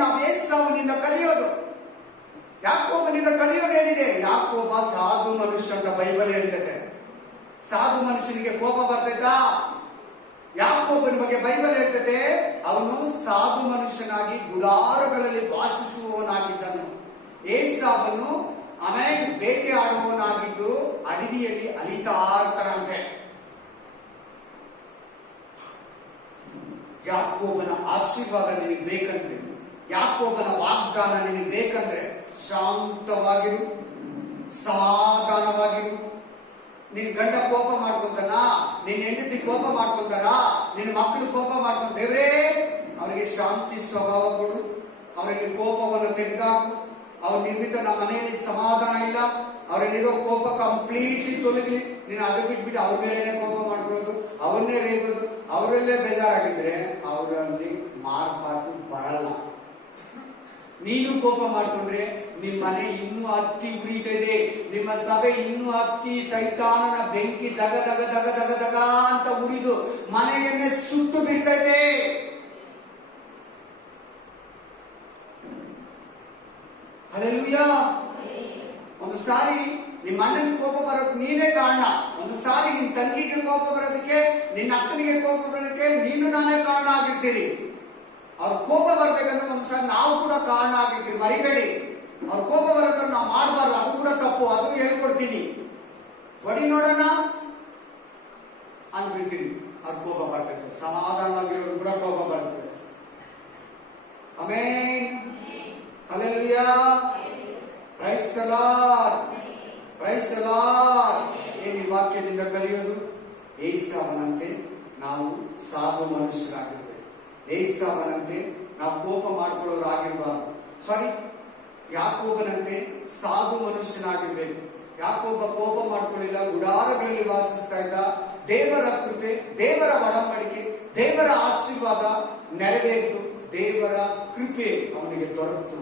ನಾವು ಏಸಾವನಿಂದ ಕಲಿಯೋದು, ಯಾಕೋಬನಿಂದ ಕಲಿಯೋದೇನಿದೆ? ಯಾಕೋಬ ಸಾಧು ಮನುಷ್ಯ ಅಂತ ಬೈಬಲ್ ಹೇಳ್ತದೆ. ಸಾಧು ಮನುಷ್ಯನಿಗೆ ಕೋಪ ಬರ್ತೈತಾ? ಯಾಕೋಬನ ಬಗ್ಗೆ ಬೈಬಲ್ ಹೇಳ್ತದೆ, ಅವನು ಸಾಧು ಮನುಷ್ಯನಾಗಿ ಗುಡಾರಗಳಲ್ಲಿ ವಾಸಿಸುವವನಾಗಿದ್ದನು. ಏಸಾವನು ಆಮೇಲೆ ಬೇಟೆ ಆಡುವವನಾಗಿದ್ದು ಅಡವಿಯಲ್ಲಿ ಅಲಿತಾ ಇರ್ತಾರಂತೆ. ಯಾಕೋಬನ ಆಶೀರ್ವಾದ ನಿನಗೆ ಬೇಕಂದ್ರೆ, ಯಾಕೋಬನ ವಾಗ್ದಾನ ನಿನಗೆ ಬೇಕಂದ್ರೆ ಶಾಂತವಾಗಿರು, ಸಮಾಧಾನವಾಗಿರು. ನಿನ್ ಗಂಡ ಕೋಪ ಮಾಡ್ಕೊಂತಾನ, ನಿನ್ ಹೆಂಡತಿ ಕೋಪ ಮಾಡ್ಕೊಂತಾರ, ನಿನ್ನ ಮಕ್ಕಳು ಕೋಪ ಮಾಡ್ಕೊಂತೇವ್ರೇ, ಅವರಿಗೆ ಶಾಂತಿ ಸ್ವಭಾವ ಕೊಡು, ಅವರಿಗೆ ಕೋಪವನ್ನು ತೆಗೆದಾಕು. ಅವ್ರ ನಿಮಿತ್ತ ನಮ್ಮ ಮನೆಯಲ್ಲಿ ಸಮಾಧಾನ ಇಲ್ಲ, ಅವರಲ್ಲಿರೋ ಕೋಪ ಕಂಪ್ಲೀಟ್ಲಿ ತೊಲಗಲಿ. ನೀನು ಅದು ಬಿಟ್ಬಿಟ್ಟು ಅವ್ರ ಮೇಲೇನೆ ಕೋಪ ಮಾಡ್ಕೊಳ್ಳೋದು, ಅವನ್ನೇ ರೇಗೋದು, ಅವರಲ್ಲೇ ಬೇಜಾರಾಗಿದ್ರೆ ಅವರಲ್ಲಿ ಮಾರ್ಪಾಟು ಬರಲ್ಲ. ನೀನು ಕೋಪ ಮಾಡ್ಕೊಂಡ್ರೆ ನಿಮ್ಮ ಮನೆ ಇನ್ನೂ ಹತ್ತಿ ಉರಿತದೆ, ನಿಮ್ಮ ಸಭೆ ಇನ್ನೂ ಹತ್ತಿ ಸೈತಾನನ ಬೆಂಕಿ ದಗ ದಗ ದಗ ದಗ ದಗ ಅಂತ ಉರಿದು ಮನೆಯನ್ನೇ ಸುಟ್ಟು ಬಿಡ್ತದೆ. ಹಲ್ಲೆಲೂಯಾ. ಒಂದು ಸಾರಿ ನಿಮ್ಮ ಅಣ್ಣನಿಗೆ ಕೋಪ ಬರೋದಕ್ಕೆ ನೀನೇ ಕಾರಣ, ಒಂದು ಸಾರಿ ನಿನ್ ತಂಗಿಗೆ ಕೋಪ ಬರೋದಕ್ಕೆ, ನಿನ್ನ ಅಕ್ಕನಿಗೆ ಕೋಪ ಬರೋದಕ್ಕೆ ನೀನು ನಾನೇ ಕಾರಣ ಆಗಿರ್ತೀರಿ. ಅವ್ರ ಕೋಪ ಬರ್ಬೇಕಂದ್ರೆ ಒಂದ್ಸಲ ನಾವು ಕೂಡ ಕಾರಣ ಆಗಿರ್ತೀವಿ, ಮರಿಬೇಡಿ. ಅವ್ರ ಕೋಪ ಬರೋದ್ರ ನಾವು ಮಾಡಬಾರ್ದು, ಅದು ಕೂಡ ತಪ್ಪು, ಅದು ಹೇಳ್ಕೊಡ್ತೀನಿ. ಹೊಡಿ ನೋಡೋಣ ಅಂದ್ಬಿಡ್ತೀನಿ, ಅವ್ರ ಕೋಪ ಬರ್ತದೆ. ಸಮಾಧಾನವಾಗಿರೋರು ಕೂಡ ಕೋಪ ಬರ್ತದೆ. Amen, hallelujah, praise the lord, praise the lord. ಏನು ಈ ವಾಕ್ಯದಿಂದ ಕಲಿಯೋದು? ಏಸಾವನಂತೆ ನಾವು ಸಾಧು ಮನುಷ್ಯರಾಗಿರ್ಬೇಕು. ಏಸಾವನಂತೆ ನಾವು ಕೋಪ ಮಾಡ್ಕೊಳ್ಳೋರು ಆಗಿರಬಾರ್ದು. ಸಾರಿ, ಯಾಕೋಬನಂತೆ ಸಾಧು ಮನುಷ್ಯನಾಗಿರ್ಬೇಕು. ಯಾಕೋಬ ಕೋಪ ಮಾಡ್ಕೊಳ್ಳಿಲ್ಲ, ಗುಡಾರಗಳಲ್ಲಿ ವಾಸಿಸ್ತಾ ಇದ್ದ. ದೇವರ ಕೃಪೆ, ದೇವರ ಒಡಂಬಡಿಕೆ, ದೇವರ ಆಶೀರ್ವಾದ ನೆರವೇರಿತು, ದೇವರ ಕೃಪೆ ಅವನಿಗೆ ದೊರಕಿತು.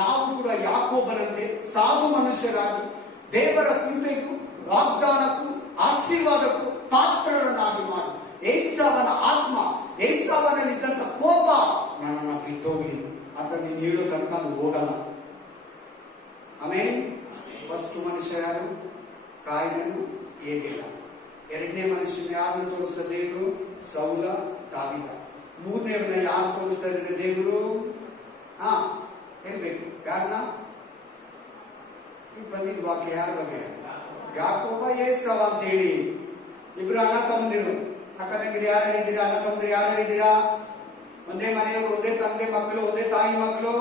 ನಾವು ಕೂಡ ಯಾಕೋಬನಂತೆ ಸಾಧು ಮನುಷ್ಯರಾಗಿ ದೇವರ ಕೃಪೆಗೂ ವಾಗ್ದಾನಕ್ಕೂ ಆಶೀರ್ವಾದಕ್ಕೂ ಪಾತ್ರರನ್ನಾಗಿ ಮಾಡಿ. ಏಸಾವನ ಆತ್ಮ, ಏಸಾವನಲ್ಲಿದ್ದಂತ ಕೋಪ ನನ್ನನ್ನ ಬಿಟ್ಟೋಗ್ಲಿ ಅಂತ ನೀನು ಹೇಳೋ ತನಕ ಅದು ಹೋಗಲ್ಲ. ಆಮೇಲೆ ಫಸ್ಟ್ ಮನುಷ್ಯ ಯಾರು? ಕಾಯಿನನು, ಹೇಗೆಲ್ಲ. ಎರಡನೇ ಮನುಷ್ಯನ ಯಾರನ್ನು ತೋರಿಸ್ತಾ ದೇವರು? ಸೌಲ, ದಾವೀದ. ಮೂರನೇವನ್ನ ಯಾರು ತೋರಿಸ್ತಾ ಇದ್ದಾರೆ ದೇವರು? ಹೇಳ್ಬೇಕು, ಯಾರನ್ನ? ಈಗ ಬಂದಿದ್ ವಾಕ್ಯ ಯಾರ ಬಗ್ಗೆ? ಯಾಕೋಬ, ಏಸಾವ ಅಂತ ಹೇಳಿ ಇಬ್ರು ಅಣ್ಣ ತಮ್ಮಂದಿರು. ಅಕ್ಕ ತಂಗಿರು ಯಾರು ಹೇಳಿದ್ದೀರಾ? ಅಣ್ಣ ತಮ್ಮಂದಿರು ಯಾರು ಹೇಳಿದ್ದೀರಾ? ಒಂದೇ ಮನೆಯವರು, ಒಂದೇ ತಂದೆ ಮಕ್ಕಳು, ಒಂದೇ ತಾಯಿ ಮಕ್ಕಳು.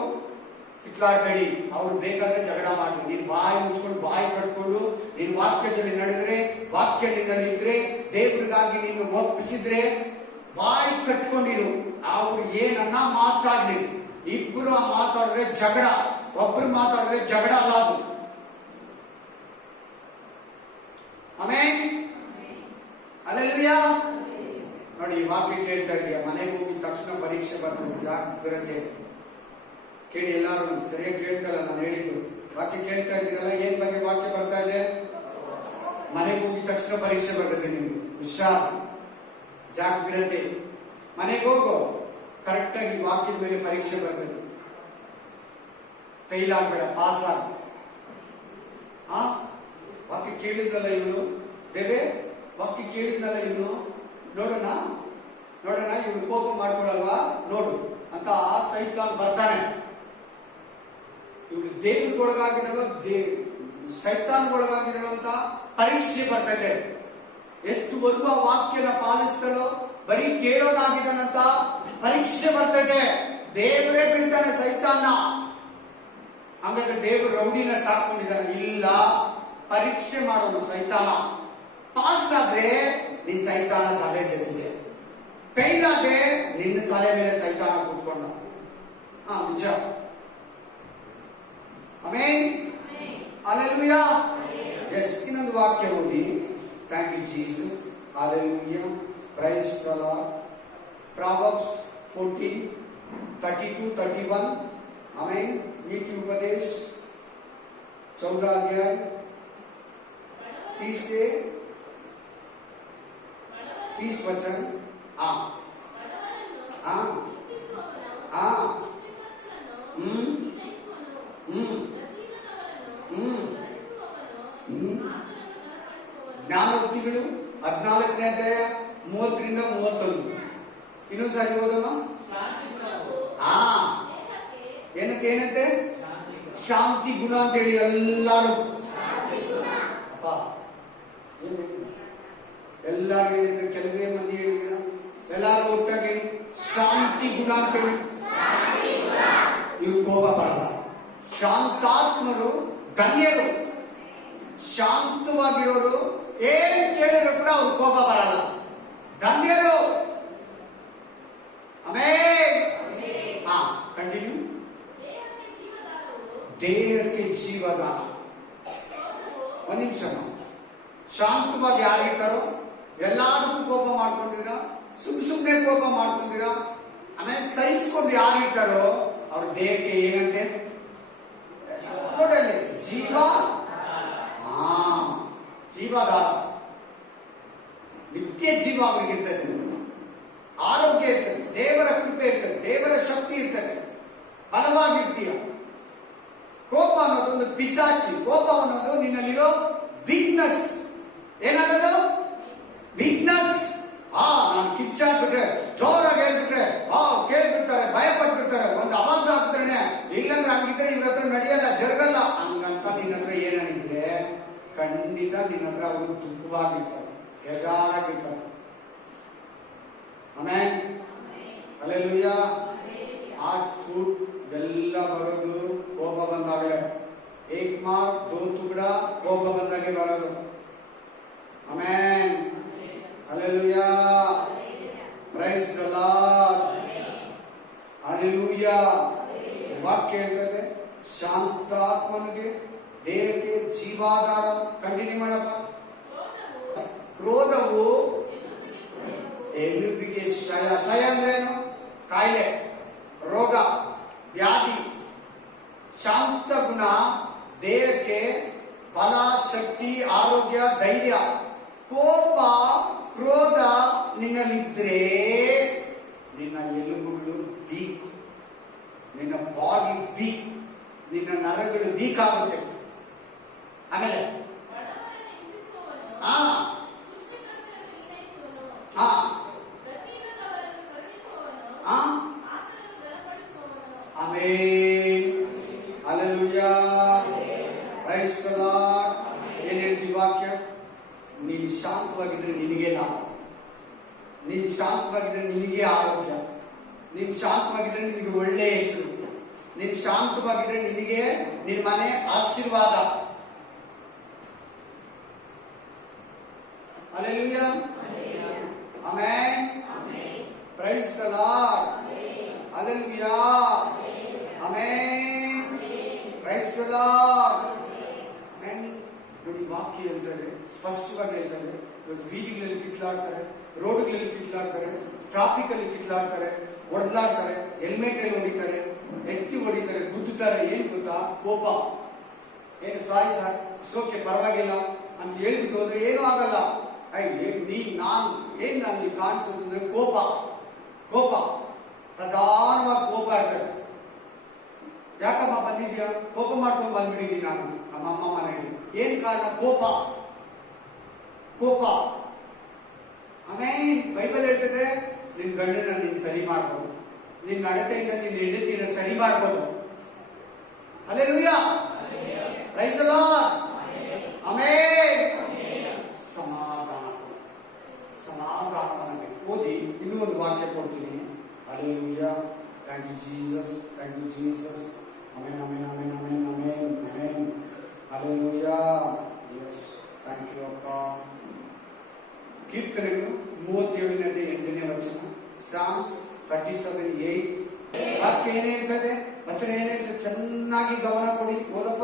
ಕಿತ್ಲಾಡಬೇಡಿ. ಅವ್ರು ಬೇಕಾದ್ರೆ ಜಗಳ ಮಾಡಿ, ನೀನ್ ಬಾಯಿ ಮುಚ್ಕೊಂಡು ಬಾಯಿ ಕಟ್ಕೊಂಡು ನೀನ್ ವಾಕ್ಯದಲ್ಲಿ ನಡೆದ್ರೆ, ವಾಕ್ಯ ನಿನ್ನಲ್ಲಿ ಇದ್ರೆ, ದೇವ್ರಿಗಾಗಿ ನೀನು ಒಪ್ಪಿಸಿದ್ರೆ ಬಾಯಿ ಕಟ್ಕೊಂಡಿರು. ಅವ್ರು ಏನನ್ನ ಮಾತಾಡ್ಲಿ, ಇಬ್ರು ಮಾತಾಡಿದ್ರೆ ಜಗಳ, ಒಬ್ರು ಮಾತಾಡಿದ್ರೆ ಜಗಳ ಅಲ್ಲ ಅದು. Amen, hallelujah. ನೋಡಿ, ಈ ವಾಕ್ಯ ಕೇಳ್ತಾ ಇದೆಯಾ? ಮನೆಗೆ ಹೋಗಿದ ತಕ್ಷಣ ಪರೀಕ್ಷೆ ಬರ್ತದೆ, ಜಾಗ್ರತೆ ಕೇಳಿ. ಎಲ್ಲಾರು ಸರಿಯಾಗಿ ಕೇಳ್ತಾರಲ್ಲ, ನಾನು ಹೇಳಿದ್ದು ವಾಕ್ಯ ಕೇಳ್ತಾ ಇದ್ದೀರಲ್ಲ, ಏನ್ ಬಗ್ಗೆ ವಾಕ್ಯ ಬರ್ತಾ ಇದೆ? ಮನೆಗೆ ಹೋಗಿದ ತಕ್ಷಣ ಪರೀಕ್ಷೆ ಬರ್ತದೆ ನಿಮ್ಗೆ. ಹುಷಾರ್, ಜಾಗ್ರತೆ. ಮನೆಗೆ ಹೋಗೋ, ಕರೆಕ್ಟ್ ಆಗಿ ವಾಕ್ಯದ ಮೇಲೆ ಪರೀಕ್ಷೆ ಬರ್ತದೆ. ಫೇಲ್ ಆಗ್ಬೇಡ, ಪಾಸ್ ಆಗ. ವಾಕ್ಯ ಕೇಳಿದ್ನಲ್ಲ ಇವನು, ದೇವೇ ವಾಕ್ಯ ಕೇಳಿದ್ನಲ್ಲ ಇವನು, ನೋಡೋಣ ನೋಡೋಣ ಇವ್ರು ಕೋಪ ಮಾಡ್ಕೊಳಲ್ವಾ ನೋಡು ಅಂತ ಸೈತಾನ್ ಬರ್ತಾನೆ. ಇವ್ರು ದೇವ್ರಿಗೊಳಗಾಗಿರೋ ಸೈತಾನ್ಗೊಳಗಾಗಿರುವಂತ ಪರೀಕ್ಷೆ ಬರ್ತದೆ. ಎಷ್ಟುವರೆಗೂ ಆ ವಾಕ್ಯನ ಪಾಲಿಸ್ತಾಳೋ, ಬರೀ ಕೇಳೋನಾಗಿದ್ದಾನಂತ ಪರೀಕ್ಷೆ ಬರ್ತದೆ. ದೇವರೇ ಬಿಡ್ತಾನೆ ಸೈತಾನ. ಹಂಗಾದ್ರೆ ದೇವರು ರೌಡಿನ ಸಾಕೊಂಡಿದ್ದಾನೆ? ಇಲ್ಲ, ಪರೀಕ್ಷೆ ಮಾಡೋನು ಸೈತಾನ. ಪಾಸ್ ಆದ್ರೆ ನಿನ್ ಸೈತಾನ ತಲೆ ಜಜ್ಜಿದೆ, ಫೇಲ್ ಆದ್ರೆ ನಿನ್ನ ತಲೆ ಮೇಲೆ ಸೈತಾನ ಕೂತ್ಕೊಂಡ. ನಿಜ. Amen, hallelujah. ಎಸ್, ಇನ್ನೊಂದು ವಾಕ್ಯ ಓದಿ. Thank you Jesus, hallelujah, praise the lord. Proverbs 14:32-31. Amen. नीति उपदेश 14 अध्याय 30 से 30 वचन. ಜ್ಞಾನೋಕ್ತಿಗಳು 14ನೇ ಅಧ್ಯಾಯ 30-31. ಇನ್ನೊಂದು ಸಾರಿ ಓದಮ್ಮ. ಏನಂತೆ? ಶಾಂತಿ ಗುಣ ಅಂತ ಹೇಳಿ ಎಲ್ಲಾರು ಎಲ್ಲಾರು ಹೇಳಿದ್ರೆ, ಕೆಲವೇ ಮಂದಿ ಹೇಳಿದ್ರ, ಎಲ್ಲಾರು ಒಟ್ಟಾಗಿ ಹೇಳಿ ಶಾಂತಿ ಗುಣ ಅಂತ ಹೇಳಿ. ಇವ್ರು ಕೋಪ ಬರಲ್ಲ. ಶಾಂತಾತ್ಮರು ಧನ್ಯರು. ಶಾಂತವಾಗಿರೋರು ಏನ್ ಕೇಳಿದ್ರು ಕೂಡ ಅವ್ರು ಕೋಪ ಬರಲ್ಲ. ಧನ್ಯರು. ಆಮೆನ್. ಕಂಟಿನ್ಯೂ. ದೇಹಕ್ಕೆ ಜೀವದಾನ. ಒಂದ್ ನಿಮಿಷ. ಶಾಂತವಾಗಿ ಯಾರಿರ್ತಾರೋ, ಎಲ್ಲಾದಕ್ಕೂ ಕೋಪ ಮಾಡ್ಕೊಂಡಿರ, ಸುಮ್ನೆ ಕೋಪ ಮಾಡ್ಕೊಂಡಿರ, ಆಮೇಲೆ ಸಹಿಸ್ಕೊಂಡು ಯಾರಿರ್ತಾರೋ ಅವ್ರ ದೇಹಕ್ಕೆ ಏನಂತೆ? ನೋಡಲಿ, ಜೀವದಾನ. ನಿತ್ಯ ಜೀವ ಅವ್ರಿಗೆ ಇರ್ತದೆ, ಆರೋಗ್ಯ ಇರ್ತದೆ, ದೇವರ ಕೃಪೆ ಇರ್ತದೆ, ದೇವರ ಶಕ್ತಿ ಇರ್ತದೆ, ಬಲವಾಗಿರ್ತೀಯ. ಕೋಪ ಅನ್ನೋದು ಒಂದು ಪಿಸಾಚಿ. ಕೋಪ ಅನ್ನೋದು ನಿನ್ನಲ್ಲಿರೋ ವೀಕ್ನೆಸ್. ಏನಾಗೋದು? ವೀಕ್ನೆಸ್. ನಾನು ಕಿಚ್ಚಾಡ್ಬಿಟ್ರೆ, ಜೋರಾಗಿ ಹೇಳ್ಬಿಟ್ರೆ ಕೇಳ್ಬಿಡ್ತಾರೆ, ಭಯ ಪಟ್ಬಿಡ್ತಾರೆ. ಒಂದು ಆವಾಜ್ ಹಾಕ್ತಾನೆ, ಇಲ್ಲಂದ್ರೆ ಹಂಗಿದ್ರೆ ಇವ್ರ ಹತ್ರ ನಡೆಯಲ್ಲ, ಜರುಗಲ್ಲ ಹಂಗಂತ ನಿನ್ನ ಹತ್ರ ಏನಿದ್ರೆ ಖಂಡಿತ ನಿನ್ನ ಹತ್ರ ಅವರು ದುಃಖವಾಗಿರ್ತಾರೆ, ಬೇಜಾರಾಗಿರ್ತಾರೆ. Amen, hallelujah. ಹಾರ್ಟ್ ಫುಡ್ ಎಲ್ಲ ಬರೋದು ಕೋಪ ಬಂದಾಗಲೇ. ಏಕ್ ಮಾರ್ಕ್ ದೋ ತುಕಡಾ ಕೋಪ ಬಂದಾಗೆ ಬರೋದು. Amen, hallelujah, praise the lord, hallelujah. ವಾಕ್ಯ ಹೇಳ್ತದೆ, ಶಾಂತಾತ್ಮನಿಗೆ ದೇಹಕ್ಕೆ ಜೀವಾಧಾರ. ಕಂಟಿನ್ಯೂ ಮಾಡಪ್ಪ. ಕ್ರೋಧವು ಎಲುಬಿಗೆ ಕ್ಷಯ. ಕ್ಷಯ ಅಂದ್ರೇನು? ಕಾಯಿಲೆ, ರೋಗ, ವ್ಯಾಧಿ. ಶಾಂತ ಗುಣ ದೇಹಕ್ಕೆ ಬಲ, ಶಕ್ತಿ, ಆರೋಗ್ಯ, ಧೈರ್ಯ. ಕೋಪ, ಕ್ರೋಧ ನಿನ್ನಲ್ಲಿದ್ರೆ ನಿನ್ನ ಎಲುಬುಗಳು ವೀಕ್, ನಿನ್ನ ಬಾಡಿ ವೀಕ್, ನಿನ್ನ ನರಗಳು ವೀಕ್ ಆಗುತ್ತೆ. ಆಮೇಲೆ amen, hallelujah, praise the lord. ಏನ್ ಹೇಳ್ತೀವಿ ವಾಕ್ಯ? ನೀನು ಶಾಂತವಾಗಿದ್ರೆ ನಿನಗೆ ಲಾಭ, ನೀನು ಶಾಂತವಾಗಿದ್ರೆ ನಿನಗೆ ಆರೋಗ್ಯ, ನೀನು ಶಾಂತವಾಗಿದ್ರೆ ನಿನಗೆ ಒಳ್ಳೆ ಹೆಸರು, ನೀನು ಶಾಂತವಾಗಿದ್ರೆ ನಿನಗೆ ನಿನ್ನ ಮನೆ ಆಶೀರ್ವಾದ. Hallelujah, amen, price the lord, hallelujah, amen, price the lord. Amen. ನೋಡಿ, ವಾಕ್ಯ ಹೇಳ್ತಾರೆ, ಸ್ಪಷ್ಟವಾಗಿ ಹೇಳ್ತಾರೆ. ಬೀದಿಗಳಲ್ಲಿ ಕಿತ್ಲಾಡ್ತಾರೆ, ರೋಡ್ಗಳಲ್ಲಿ ಕಿತ್ಲಾಡ್ತಾರೆ, ಟ್ರಾಫಿಕ್ ಅಲ್ಲಿ ಕಿತ್ಲಾಡ್ತಾರೆ, ಹೊಡೆದ್ಲಾಡ್ತಾರೆ, ಹೆಲ್ಮೆಟ್ ಅಲ್ಲಿ ಹೊಡಿತಾರೆ, ಎತ್ತಿ ಹೊಡಿತಾರೆ, ಗುದ್ದುತ್ತಾರೆ. ಏನ್ ಗೊತ್ತಾ? ಕೋಪ. ಏನು ಸಾರಿ ಸರ್, ಸೋಕೆ ಪರವಾಗಿಲ್ಲ ಅಂತ ಹೇಳ್ಬಿಟ್ಟು ಹೋದ್ರೆ ಏನೂ ಆಗಲ್ಲ. ನಾನು ಏನ್ ಅಲ್ಲಿ ಕಾಣಿಸೋದು ಅಂದ್ರೆ ಕೋಪ. ಕೋಪ, ಪ್ರಧಾನವಾಗಿ ಕೋಪ ಇರ್ತದೆ. ಯಾಕಮ್ಮ ಬಂದಿದ್ಯಾ? ಕೋಪ ಮಾಡ್ಕೊಂಡು ಬಂದ್ಬಿಟ್ಟಿದ್ದೀನಿ ನಾನು ನಮ್ಮ ಅಮ್ಮ ಮನೆಯಲ್ಲಿ. ಏನ್ ಕಾರಣ? ಕೋಪ. ಕೋಪ. ಆಮೇಲೆ ಬೈಬಲ್ ಹೇಳ್ತದೆ, ನಿನ್ ಗಂಡನ ನೀನ್ ಸರಿ ಮಾಡ್ಬೋದು, ನಿನ್ ನಡತೆಯಿಂದ ನಿನ್ ಹೆಂಡತಿನ ಸರಿ ಮಾಡ್ಬೋದು. Hallelujah, praise the lord, amen. ಸಮಾಧಾನ, ಸಮಾಧಾನವನ್ನು ಓದಿ ಇನ್ನೂ ಒಂದು ವಾಕ್ಯ ಕೊಡ್ತೀನಿ. Hallelujah, thank you Jesus, thank you Jesus. Amen, amen, amen, amen, amen, amen. Hallelujah, yes, thank you ಅಪ್ಪ. ಕೀರ್ತನೆಗಳು 37:8 ವಚನ, ಸಾಮ್ಸ್ 37:8. ವಾಕ್ಯ ಏನ್ ಹೇಳ್ತದೆ, ವಚನ ಏನ್ ಹೇಳ್ತದೆ, ಚೆನ್ನಾಗಿ ಗಮನ ಕೊಡಿ, ಓದಪ್ಪ.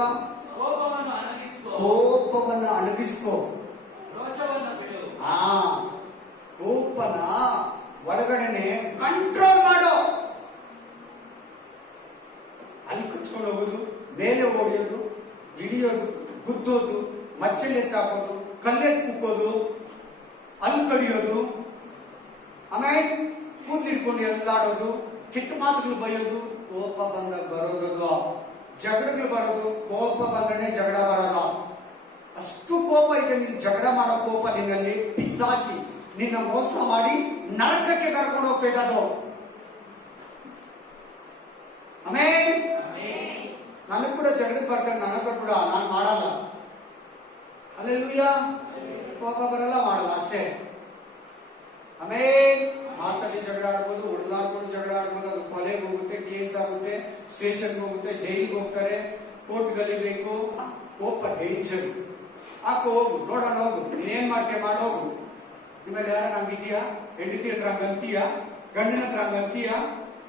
ಕೋಪವನ್ನು ಅಣಗಿಸಿಕೋ, ಕೋಪವನ್ನ ಅಣಗಿಸ್ಕೋ, ರೋಷವನ್ನು ಬಿಡು. ಕೋಪನ ಒಳಗಡೆನೆ ಕಂಟ್ರೋಲ್ ಮಾಡೋ. ಅಲ್ಲಿ ಕಚ್ಕೊಂಡು ಹೋಗೋದು, ಮೇಲೆ ಓಡಿಯೋದು, ಹಿಡಿಯೋದು, ಗುದ್ದೋದು, ಮಚ್ಚೆಲೆತ್ತಾಕೋದು, ಕಲ್ಲೆತ್ತು ಕುಕ್ಕೋದು, ಅಲ್ಲಿ ಕಡಿಯೋದು, ಆಮೇಲೆ ಕೂದಲಿಡ್ಕೊಂಡು ಎಲ್ಲಾಡೋದು, ಕೆಟ್ಟ ಮಾತುಗಳು ಬೈಯೋದು, ಕೋಪ ಬಂದಾಗ ಬರೋದು, ಜಗಳಗಳು ಬರೋದು, ಕೋಪ ಬಂದ್ರೆ ಜಗಳ ಬರೋದು. ಅಷ್ಟು ಕೋಪ ಇದೆ, ನೀನು ಜಗಳ ಮಾಡೋ ಕೋಪ ನಿನ್ನಲ್ಲಿ. ಪಿಸಾಚಿ ನಿನ್ನ ಮೋಸ ಮಾಡಿ ನರಕಕ್ಕೆ ಕರ್ಕೊಂಡು ಹೋಗ್ಬೇಕದು. ಆಮೇಲೆ ನನಗೆ ಕೂಡ ಜಗಳಕ್ಕೆ ಬರ್ತಾರೆ, ನನ್ನ ಹತ್ರ ಕೂಡ ನಾನು ಮಾಡಲ್ಲ. ಹಲ್ಲೆಲೂಯಾ, ಕೋಪ ಬರಲ್ಲ, ಮಾಡಲ್ಲ ಅಷ್ಟೇ. ಆಮೇಲೆ ಮಾತಲ್ಲಿ ಜಗಳ ಆಡ್ಬೋದು, ಹೊಡೆದಾಡ್ಕೊಂಡು ಜಗಳ ಆಡ್ಬೋದು, ಅದು ಕೊಲೆಗೆ ಹೋಗುತ್ತೆ, ಕೇಸ್ ಆಗುತ್ತೆ, ಸ್ಟೇಷನ್ಗೆ ಹೋಗುತ್ತೆ, ಜೈಲಿಗೆ ಹೋಗ್ತಾರೆ, ಕೋರ್ಟ್ ಗಲಿಬೇಕು. ಕೋಪ ಡೇಂಜರ್. ಹೋಗು, ನೋಡೋಣ, ಹೋಗು, ನೀನೇನ್ ಮಾಡ್ತೀಯ ಮಾಡೋಗು. ನಿಮ್ಮಲ್ಲಿ ಯಾರ ಹಂಗಿದೀಯಾ? ಹೆಂಡತಿ ಹತ್ರ ಹಂಗ ಅಂತೀಯ, ಗಂಡನ ಹತ್ರ ಹಂಗ ಅಂತೀಯ,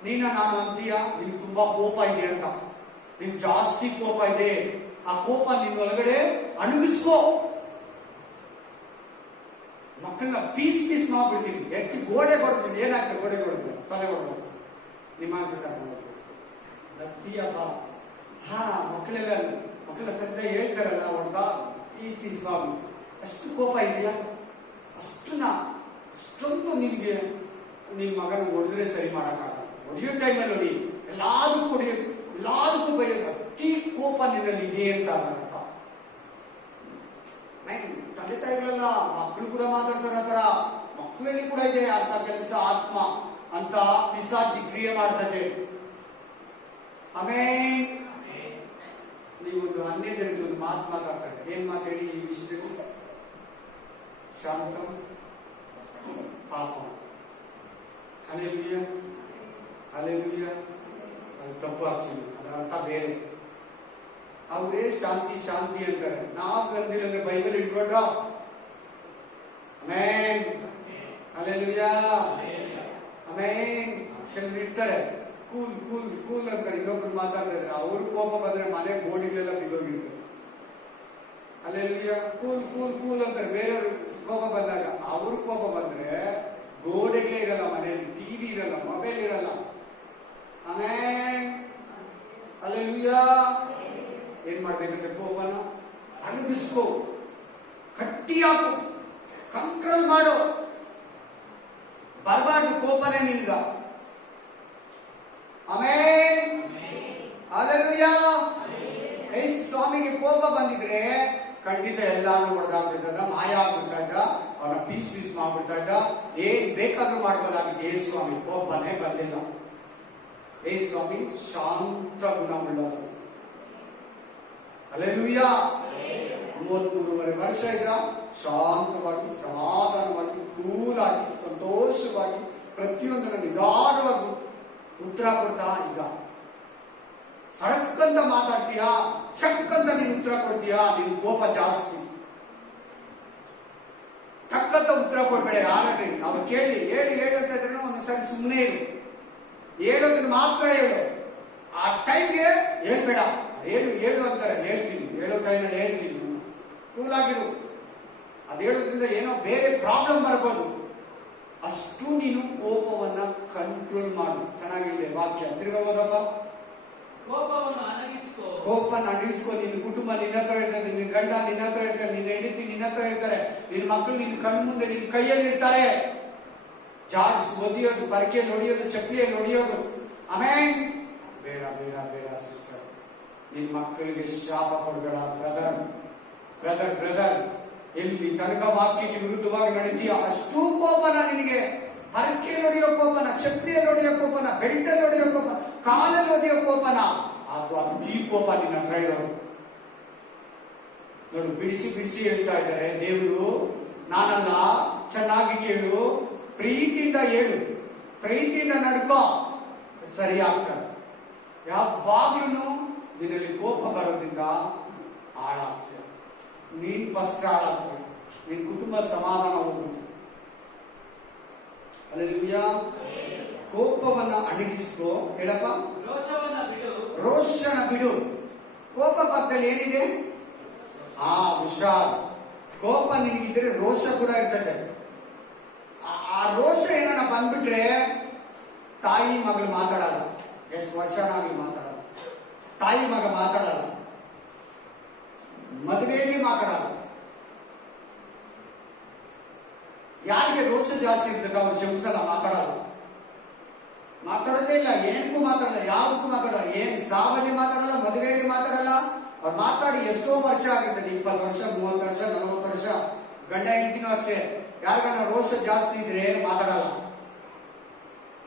ನೀನ ನಾನು ಅಂತೀಯ. ನಿನ್ ತುಂಬಾ ಕೋಪ ಇದೆ ಅಂತ, ನಿನ್ ಜಾಸ್ತಿ ಕೋಪ ಇದೆ. ಆ ಕೋಪ ನಿನ್ ಒಳಗಡೆ ಅಣಗಿಸ್ಕೋ. ಮಕ್ಕಳನ್ನ ಪೀಸ್ ಮಾಡ್ಬಿಡ್ತೀನಿ, ಎತ್ತಿ ಗೋಡೆ ಕೊಡ್ತೀನಿ. ಏನಾಗ್ತದೆ ಗೋಡೆ ಕೊಡ್ತೀನಿ? ತಲೆ ಕೊಡ್ಬೋದು. ನಿಮ್ಮ ಅನ್ಸುತ್ತೆ ನಗ್ತೀಯಪ್ಪ. ಮಕ್ಕಳೆಲ್ಲ ತಂದೆ ಹೇಳ್ತಾರಲ್ಲ, ಹೊಡೆದ ಪೀಸ್ ಮಾಡಿ. ಅಷ್ಟು ಕೋಪ ಇದೆಯಾ? ಅಷ್ಟೊಂದು ನಿನ್ಗೆ ನಿನ್ ಮಗನ ಹೊಡೆದ್ರೆ ಸರಿ ಮಾಡಕ್ಕಾಗಲ್ಲ. ಹೊಡೆಯೋ ಟೈಮಲ್ಲಿ ಹೊಡಿ, ಎಲ್ಲಾದಕ್ಕೂ ಹೊಡೆಯೋದು, ಎಲ್ಲಾದಕ್ಕೂ ಬೈಯೋದು. ಅತಿ ಕೋಪ ನಿನ್ನಲ್ಲಿ ಇದೆ ಅಂತ ಅರ್ಥ. ತಂದೆ ತಾಯಿಗಳೆಲ್ಲ ಮಕ್ಕಳು ಕೂಡ ಮಾತಾಡ್ತಾರೆ ಆ ತರ. ಮಕ್ಕಳಲ್ಲಿ ಕೂಡ ಇದೆ ಅಂತ ಕೆಲಸ. ಆತ್ಮ ಅಂತ ಪಿಸಾಚಿ ಕ್ರಿಯೆ ಮಾಡ್ತದೆ. ಆಮೇಲೆ ನೀವೊಂದು ಅನ್ಯ ಜನರಿಗೆ ಒಂದು ಮಾತಾಡ್ತಾರೆ. ಏನ್ ಮಾತಾಡಿ ಈ ವಿಷಯದಲ್ಲಿ? ಶಾಂತಂ ಪಾಪ. Hallelujah, hallelujah. ಅದು ತಪ್ಪು ಆಗ್ತಿಲ್ಲ, ಅದರ ಅರ್ಥ ಬೇರೆ. ಅವರೇ ಶಾಂತಿ ಶಾಂತಿ ಅಂತಾರೆ, ನಾವು ಬಂದಿಲ್ಲ ಬೈಬಲ್ ಇಟ್ಕೊಂಡು. Amen, hallelujah, amen. ಕೆಲವರು ಇರ್ತಾರೆ, ಕೂಲ್ ಕೂಲ್ ಕೂಲ್ ಅಂತಾರೆ, ಇನ್ನೊಬ್ರು ಮಾತಾಡ್ತಾ ಇದ್ರೆ ಅವ್ರ ಕೋಪ ಬಂದ್ರೆ ಮನೆ ಗೋಡಿಗಳೆಲ್ಲ ಬಿದ್ದೋಗಿರ್ತಾರೆ. ಹಲ್ಲೆಲೂಯಾ, ಕೂಲ್ ಕೂಲ್ ಕೂಲ್ ಅಂತಾರೆ. ಬೇರೆಯವ್ರ ಕೋಪ ಬಂದಾಗ, ಅವ್ರ ಕೋಪ ಬಂದ್ರೆ ಗೋಡೆಗಳೇ ಇರಲ್ಲ ಮನೆಯಲ್ಲಿ, ಟಿವಿ ಇರಲ್ಲ, ಮೊಬೈಲ್ ಇರಲ್ಲ. ಆಮೇಲೆ ಹಲ್ಲೆಲೂಯಾ. ಏನ್ ಮಾಡ್ಬೇಕಂದ್ರೆ ಕೋಪನ ಅಣಗಿಸ್ಕೋ, ಗಟ್ಟಿ ಹಾಕು, ಕಂಟ್ರೋಲ್ ಮಾಡು. ಬರಬಾರ್ದು ಕೋಪನೇ ನಿನ್ಗ. ಆಮೇಲೆ ಹಲ್ಲೆಲೂಯಾ. ಯೇಸು ಸ್ವಾಮಿಗೆ ಕೋಪ ಬಂದಿದ್ರೆ ಖಂಡಿತ ಎಲ್ಲಾನು ಹೊಡೆದಾಗ್ಬಿಡ್ತದ, ಮಾಯ ಆಗ್ಬಿಡ್ತಾ ಇದ್ದ, ಅವನ ಪೀಸ್ ಮಾಡ್ಬಿಡ್ತಾ ಇದ್ದ. ಏನ್ ಬೇಕಾದ್ರೂ ಮಾಡ್ಬೋದಾಗಿತ್ತು. ಯೇಸು ಸ್ವಾಮಿ ಕೋಪನೇ ಬಂದಿಲ್ಲ. ಯೇಸು ಸ್ವಾಮಿ ಶಾಂತ ಗುಣವುಳ್ಳವರು. ಹಲ್ಲೆಲೂಯಾ. 33 ವರ್ಷ ಇದ್ದ, ಶಾಂತವಾಗಿ, ಸಮಾಧಾನವಾಗಿ, ಕೂಲಾಗಿ, ಸಂತೋಷವಾಗಿ, ಪ್ರತಿಯೊಂದರ ನಿಧಾನವಾಗಿ ಉತ್ತರ ಕೊಡ್ತಾ ಇದ್ದ. ಸಡಕ್ಕಂತ ಮಾತಾಡ್ತೀಯಾ, ಚಕ್ಕಂತ ನೀನು ಉತ್ತರ ಕೊಡ್ತೀಯಾ, ನಿನ್ ಕೋಪ ಜಾಸ್ತಿ. ಟಕ್ಕಂತ ಉತ್ತರ ಕೊಡ್ಬೇಡ ಯಾರೇ. ನಾವು ಕೇಳಿ ಹೇಳಿ ಅಂತ ಇದ್ರೆ ಒಂದ್ಸರಿ ಸುಮ್ಮನೆ ಇರು, ಹೇಳೋದನ್ನ ಮಾತ್ರ ಹೇಳು. ಆ ಟೈಮ್ಗೆ ಹೇಳ್ಬೇಡ. ಹೇಳು ಅಂತಾರೆ, ಹೇಳ್ತೀನಿ, ಹೇಳೋ ಟೈಮಲ್ಲಿ ಹೇಳ್ತೀನಿ, ಕೂಲ್ ಆಗಿರು. ಅದು ಹೇಳೋದ್ರಿಂದ ಏನೋ ಬೇರೆ ಪ್ರಾಬ್ಲಮ್ ಬರ್ಬೋದು. ಅಷ್ಟು ನೀನು ಕೋಪವನ್ನ ಕಂಟ್ರೋಲ್ ಮಾಡು. ಚೆನ್ನಾಗಿದೆ ವಾಕ್ಯ. ತಿರ್ಗಾ ಹೋದಪ್ಪ. ಕೋಪವನ್ನು ಅಣಗಿಸಿಕೋ, ಕೋಪನ ಅಣಗಿಸ್ಕೋ. ನಿನ್ನ ಕುಟುಂಬ ನಿನ್ನ ಹತ್ರ ಇರ್ತದೆ, ನಿನ್ನ ಗಂಡ ನಿನ್ನ ಹತ್ರ ಇರ್ತಾರೆ, ನಿನ್ನ ಹೆಂಡತಿ ನಿನ್ನ ಹತ್ರ ಇರ್ತಾರೆ, ನಿನ್ನ ಮಕ್ಕಳು ನಿನ್ನ ಕಣ್ಣು ಮುಂದೆ ನಿನ್ನ ಕೈಯಲ್ಲಿ ಇರ್ತಾರೆ. ಜಾಡ್ಸ್ ಒದಿಯೋದು, ಪರಕೆಯಲ್ಲಿ ಹೊಡಿಯೋದು, ಚಪ್ಪಲಿಯಲ್ಲಿ ಹೊಡಿಯೋದು. ಆಮೇಲೆ ಬೇಡ ಬೇಡ ಬೇಡ ಸಿಸ್ಟರ್, ನಿನ್ನ ಮಕ್ಕಳಿಗೆ ಶಾಪ ಕೊಡಬೇಡ. ಬ್ರದರ್ ಎಲ್ಲಿ ತನಕ ವಾಕ್ಯಕ್ಕೆ ವಿರುದ್ಧವಾಗಿ ನಡೀತೀಯ ಅಷ್ಟೂ ಕೋಪನ ನಿನಗೆ ಪರಕೆಯಲ್ಲಿ ಹೊಡೆಯೋ ಕೋಪನ, ಚಪ್ಪಲಿಯಲ್ಲಿ ಹೊಡೆಯೋ ಕೋಪನ, ಬೆಲ್ಟಲ್ಲಿ ಹೊಡೆಯೋ ಕೋಪ, ಕಾಲಲ್ಲಿ ಹೊಡೆಯೋ ಕೋಪನ, ಅದು ಅತಿ ಕೋಪ ನಿನ್ನ ಹತ್ರ ಇರೋದು. ನೋಡು, ಬಿಡಿಸಿ ಬಿಡಿಸಿ ಹೇಳ್ತಾ ಇದ್ದಾರೆ ದೇವರು. ನಾನಲ್ಲ, ಚೆನ್ನಾಗಿ ಕೇಳು, ಪ್ರೀತಿಯಿಂದ ಹೇಳು, ಪ್ರೀತಿಯಿಂದ ನಡ್ಕೋ, ಸರಿ ಆಗ್ತಾರೆ. ಯಾವಾಗ್ಲೂ ನಿನ್ನಲ್ಲಿ ಕೋಪ ಬರೋದ್ರಿಂದ ಹಾಳಾಗ್ತೀಯ. ನೀನ್ ಫಸ್ಟ್ ಹಾಳಾಗ್ತೀಯ, ನಿನ್ ಕುಟುಂಬ ಸಮಾಧಾನ ಹೋಗುತ್ತೆ. ಹಲ್ಲೆಲೂಯಾ. ಕೋಪವನ್ನ ಅಡಗಿಸ್ಕೋ. ಹೇಳಪ್ಪ, ರೋಷನ ಬಿಡು. ಕೋಪ ಪಕ್ಕದಲ್ಲಿ ಏನಿದೆ? ಹುಷಾರ್. ಕೋಪ ನಿನಗಿದ್ರೆ ರೋಷ ಕೂಡ ಇರ್ತದೆ. ಆ ರೋಷ ಏನಾರ ಬಂದ್ಬಿಟ್ರೆ ತಾಯಿ ಮಗಳು ಮಾತಾಡಲ್ಲ. ಎಷ್ಟು ವರ್ಷನಾಗ್ಲಿ ಮಾತಾಡಲ್ಲ. ತಾಯಿ ಮಗ ಮಾತಾಡಲ್ಲ, ಮದುವೆಯಲ್ಲಿ ಮಾತಾಡಲ್ಲ. ಯಾರಿಗೆ ರೋಷ ಜಾಸ್ತಿ ಇರ್ತದೆ ಅವ್ರು ಶಂಸಲ್ಲ, ಮಾತಾಡಲ್ಲ, ಮಾತಾಡೋದೇ ಇಲ್ಲ. ಏನಕ್ಕೂ ಮಾತಾಡಲ್ಲ, ಯಾವಕ್ಕೂ ಮಾತಾಡಲ್ಲ. ಏನ್ ಸಾವಲ್ಲಿ ಮಾತಾಡಲ್ಲ, ಮದುವೆಯಲ್ಲಿ ಮಾತಾಡಲ್ಲ. ಅವ್ರು ಮಾತಾಡಿ ಎಷ್ಟೋ ವರ್ಷ ಆಗಿರ್ತದೆ, 20 ವರ್ಷ, 30 ವರ್ಷ, 40 ವರ್ಷ. ಗಂಡ ಹೆಂಡತಿನೂ ಅಷ್ಟೇ. ಯಾರಿಗಾನ ರೋಷ ಜಾಸ್ತಿ ಇದ್ರೆ ಮಾತಾಡಲ್ಲ,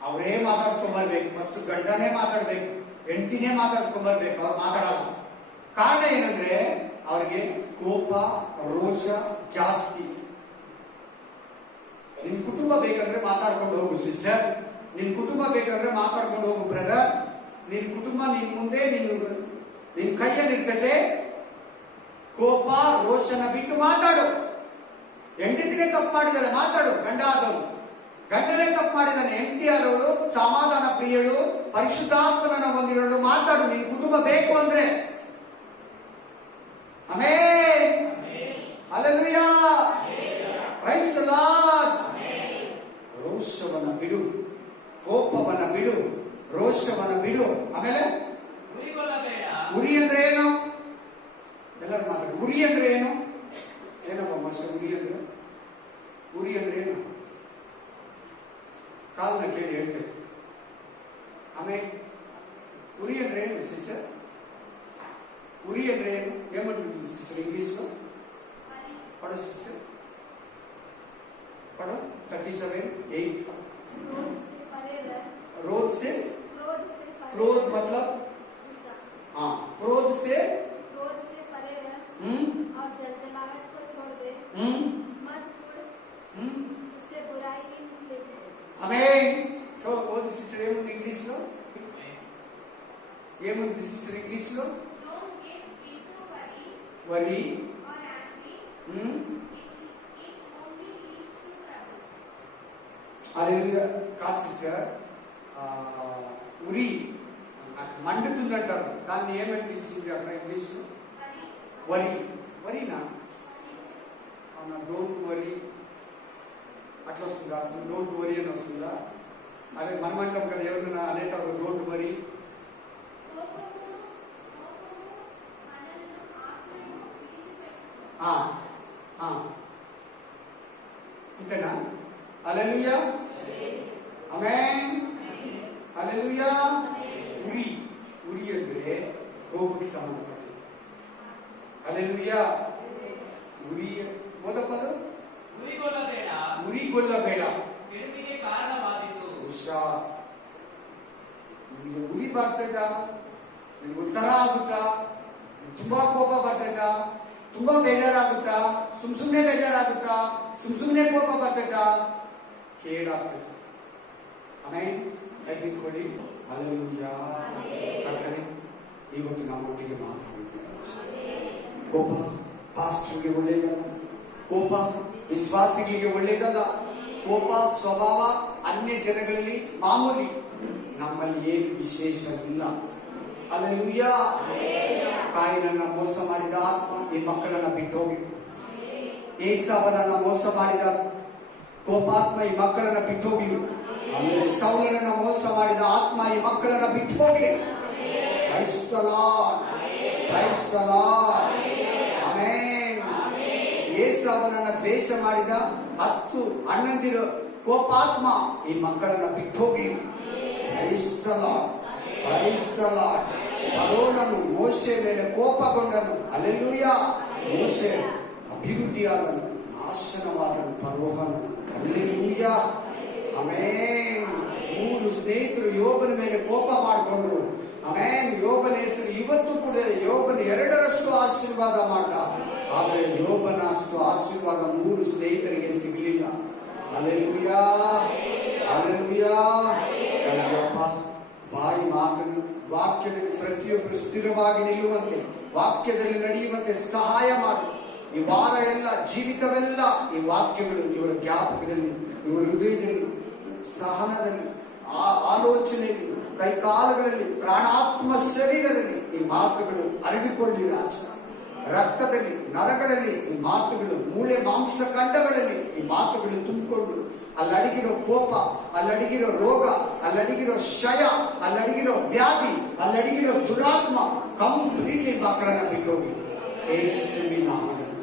ಅವರೇ ಮಾತಾಡ್ಸ್ಕೊಂಡ್ಬರ್ಬೇಕು. ಫಸ್ಟ್ ಗಂಡನೇ ಮಾತಾಡ್ಬೇಕು, ಹೆಂಡತಿನೇ ಮಾತಾಡ್ಸ್ಕೊಂಡ್ಬರ್ಬೇಕು. ಅವ್ರು ಮಾತಾಡಲ್ಲ. ಕಾರಣ ಏನಂದ್ರೆ ಅವ್ರಿಗೆ ಕೋಪ, ರೋಷ ಜಾಸ್ತಿ. ನಿನ್ ಕುಟುಂಬ ಬೇಕಂದ್ರೆ ಮಾತಾಡ್ಕೊಂಡು ಹೋಗು ಸಿಸ್ಟರ್, ನಿನ್ ಕುಟುಂಬ ಬೇಕಂದ್ರೆ ಮಾತಾಡ್ಕೊಂಡು ಹೋಗು ಬ್ರದರ್. ನಿನ್ ಕುಟುಂಬ ನಿನ್ ಮುಂದೆ ನಿನ್ ಕೈಯಲ್ಲಿ ಇರ್ತದೆ. ಕೋಪ, ರೋಷನ ಬಿಟ್ಟು ಮಾತಾಡು. ಹೆಂಡತಿನೇ ತಪ್ಪು ಮಾಡಿದಾಳೆ, ಮಾತಾಡು. ಗಂಡ ಆದವಳು, ಗಂಡನೇ ತಪ್ಪು ಮಾಡಿದಾನೆ. ಹೆಂಡತಿ ಆದವಳು ಸಮಾಧಾನ ಪ್ರಿಯಳು, ಪರಿಶುದ್ಧಾತ್ಮನನ್ನು ಹೊಂದಿರೋಳು, ಮಾತಾಡು. ನಿನ್ ಕುಟುಂಬ ಬೇಕು ಅಂದ್ರೆ. Amen. Hallelujah. Praise the lord. ರೋಷವನ್ನ ಬಿಡು, ಕೋಪವನ್ನ ಬಿಡು, ರೋಷವನ್ನ ಬಿಡು. ಆಮೇಲೆ ಉರಿ ಅಂದ್ರೆ ಏನು? ಎಲ್ಲರೂ ಮಾತಾಡಿ. ಉರಿ ಅಂದ್ರೆ ಏನು? ಏನಪ್ಪ ಮಾಸ್ಟರ್ ಉರಿ ಅಂದ್ರೆ? ಉರಿ ಅಂದ್ರೆ ಏನು? ಕಾಲನ್ನ ಕೇಳಿ ಹೇಳ್ತೇವೆ. ಆಮೇಲೆ ಉರಿ ಅಂದ್ರೆ ಏನು ಸಿಸ್ಟರ್? ಉರಿ ಅಂದ್ರೆ ಏನು? ಏನ್ ಸಿಸ್ಟರ್ ಇಂಗ್ಲಿಷ್ ಪಡೋ ಸಿಸ್ಟರ್, पढ़ो 37:8। क्रोध से क्रोध मतलब क्रोध से परे रह और जल्दबाहट को छोड़ दे। मत कुढ़, उससे बुराई की मुंह लेते। आमीन। तो वो सिस्टर ఏముంది ఇంగ్లీష్ లో? ఏముంది సిస్టర్ ఇంగ్లీష్ లో? Don't get into worry వరి or angry. It only leads to trouble. హల్లెలూయా. కాదు సిస్టర్, ఉరి మండుతుందంటారు. దాన్ని ఏమని పిలిచింది అక్కడ ఇంగ్లీష్ లో? వరి. వరినా? అవునా? డోంట్ వరీ అట్లా వస్తుందా? డోంట్ వరీ అని వస్తుందా? అదే మనం అంటాం కదా, ఎవరైనా అనేటప్పుడు డోంట్ వరీ. అంతేనా? హల్లెలూయా. ఆమేన్. హల్లెలూయా. ఉరి. ఉరి ಅಂದ್ರೆ ಕೋಪಕ್ಕೆ ಸಂಬಂಧಪಟ್ಟಿದೆ. ಹಲ್ಲೆಲೂಯಾ. ಉರಿ ಓದಪ್ಪದು. ಉರಿಗೊಳ್ಳಬೇಡ, ಉರಿಗೊಳ್ಳಬೇಡ, ಕೆಡುಕಿಗೆ ಕಾರಣವಾದೀತು. ಹುಷಾರ್. ನಿಮಗೆ ಉರಿ ಬರ್ತದ, ನಿಮ್ಗೆ ಉತ್ತರ ಆಗುತ್ತಾ? ತುಂಬಾ ಕೋಪ ಬರ್ತದ, ತುಂಬಾ ಬೇಜಾರಾಗುತ್ತಾ? ಸುಮ್ನೆ ಬೇಜಾರಾಗುತ್ತಾ? ಸುಮ್ನೆ ಕೋಪ ಬರ್ತದ, ಕೇಡಾಗ್ತದೆ. ಆಮೇನ್. ಎದ್ದಿಕೊಳ್ಳಿ. ಹಲ್ಲೆಲೂಯಾ. ಕರ್ತನೇ, ಇವತ್ತು ನಮ್ಮೊಟ್ಟಿಗೆ ಮಾತಾಡಿದ್ದೀರ. ಕೋಪ ಪಾಸ್ಟರ್ಗೆ ಒಳ್ಳೆಯದಲ್ಲ, ಕೋಪ ವಿಶ್ವಾಸಿಗಳಿಗೆ ಒಳ್ಳೆಯದಲ್ಲ. ಕೋಪ ಸ್ವಭಾವ ಅನ್ಯ ಜನಗಳಲ್ಲಿ ಮಾಮೂಲಿ, ನಮ್ಮಲ್ಲಿ ಏನು ವಿಶೇಷವಿಲ್ಲ. ಹಲ್ಲೆಲೂಯಾ. ಕಾಯಿನನ್ನ ಮೋಸ ಮಾಡಿದ ಆತ್ಮ ಈ ಮಕ್ಕಳನ್ನ ಬಿಟ್ಟು ಹೋಗಿ, ಏಸಾವನನ್ನ ಮೋಸ ಮಾಡಿದ ಕೋಪಾತ್ಮ ಈ ಮಕ್ಕಳನ್ನ ಬಿಟ್ಟು ಹೋಗಿ, ಸೌಲನನ್ನ ಮೋಸ ಮಾಡಿದ ಆತ್ಮ ಈ ಮಕ್ಕಳನ್ನ ಬಿಟ್ಟು ಹೋಗಿ. Praise the lord. Praise the lord. Amen. ಏಸಾವನನ್ನ ದ್ವೇಷ ಮಾಡಿದ 10 ಅಣ್ಣಂದಿರು ಕೋಪಾತ್ಮ ಈ ಮಕ್ಕಳನ್ನ ಬಿಟ್ಟು ಹೋಗಿ. Praise the lord. Praise the lord. ಫರೋಹನು ಮೋಶೆ ಮೇಲೆ ಕೋಪಗೊಂಡನು. ಹಲ್ಲೆಲೂಯಾ. ಮೋಶೆ ಅಭಿವೃದ್ಧಿಯಾದನು, ನಾಶನವಾದನು ಫರೋಹನು. ಹಲ್ಲೆಲೂಯಾ. ಆಮೆನ್. 3 ಸ್ನೇಹಿತರು ಯೋಬನ ಮೇಲೆ ಕೋಪ ಮಾಡಿಕೊಂಡ್ರು. ಆಮೆನ್. ಯೋಬನ ಹೆಸರು ಇವತ್ತು ಕೂಡ ಯೋಬನ 2ರಷ್ಟು ಆಶೀರ್ವಾದ ಮಾಡ್ದ. ಆದ್ರೆ ಯೋಬನ ಅಷ್ಟು ಆಶೀರ್ವಾದ 3 ಸ್ನೇಹಿತರಿಗೆ ಸಿಗಲಿಲ್ಲ. Hallelujah, hallelujah. ಬಾಯಿ ಮಾತನ್ನು ವಾಕ್ಯದಲ್ಲಿ ಪ್ರತಿಯೊಬ್ಬರು ಸ್ಥಿರವಾಗಿ ನಿಲ್ಲುವಂತೆ, ವಾಕ್ಯದಲ್ಲಿ ನಡೆಯುವಂತೆ ಸಹಾಯ ಮಾಡಿ. ಈ ವಾರ ಎಲ್ಲ, ಜೀವಿತವೆಲ್ಲ ಈ ವಾಕ್ಯಗಳು ಇವರ ಜ್ಞಾಪಕದಲ್ಲಿ, ಇವರ ಹೃದಯದಲ್ಲಿ, ಸಹನದಲ್ಲಿ, ಆಲೋಚನೆಯಲ್ಲಿ, ಕೈಕಾಲುಗಳಲ್ಲಿ, ಪ್ರಾಣಾತ್ಮ ಶರೀರದಲ್ಲಿ ಈ ಮಾತುಗಳು ಹರಡಿಕೊಳ್ಳಿ ರಾಜ. ರಕ್ತದಲ್ಲಿ, ನರಗಳಲ್ಲಿ ಈ ಮಾತುಗಳು, ಮೂಳೆ ಮಾಂಸ ಖಂಡಗಳಲ್ಲಿ ಈ ಮಾತುಗಳು ತುಂಬಿಕೊಂಡು ಅಲ್ಲಡಗಿರೋ ಕೋಪ, ಅಲ್ಲಡಗಿರೋ ರೋಗ, ಅಲ್ಲಡಗಿರೋ ಕ್ಷಯ, ಅಲ್ಲಡಗಿರೋ ವ್ಯಾಧಿ, ಅಲ್ಲಡಗಿರೋ ದುರಾತ್ಮ ಕಂಪ್ಲೀಟ್ಲಿ ಮಕ್ಕಳನ್ನ ಬಿಟ್ಟೋಗಿ ಯೇಸುವಿನ ನಾಮದಲ್ಲಿ.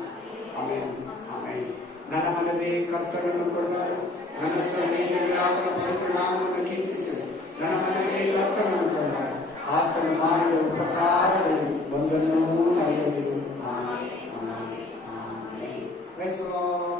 Amen, amen. ನನ್ನ ಮನವೇ ಕರ್ತನನ್ನು ಕೊಂಡಾಡು, ನನ್ನ ಸರ್ವೇಂದ್ರಿಯ ಪವಿತ್ರ ನಾಮವನ್ನು ಕೀರ್ತಿಸಿದೆ. ನನ್ನ ಮನವೇ ಕರ್ತನನ್ನು ಕೊಂಡಾಡು, ಆತನು ಮಾಡಿದ ಉಪಕಾರಗಳು ಒಂದನ್ನೂ ನಡೆಯದಿರು. Amen, amen, amen. Praise the lord.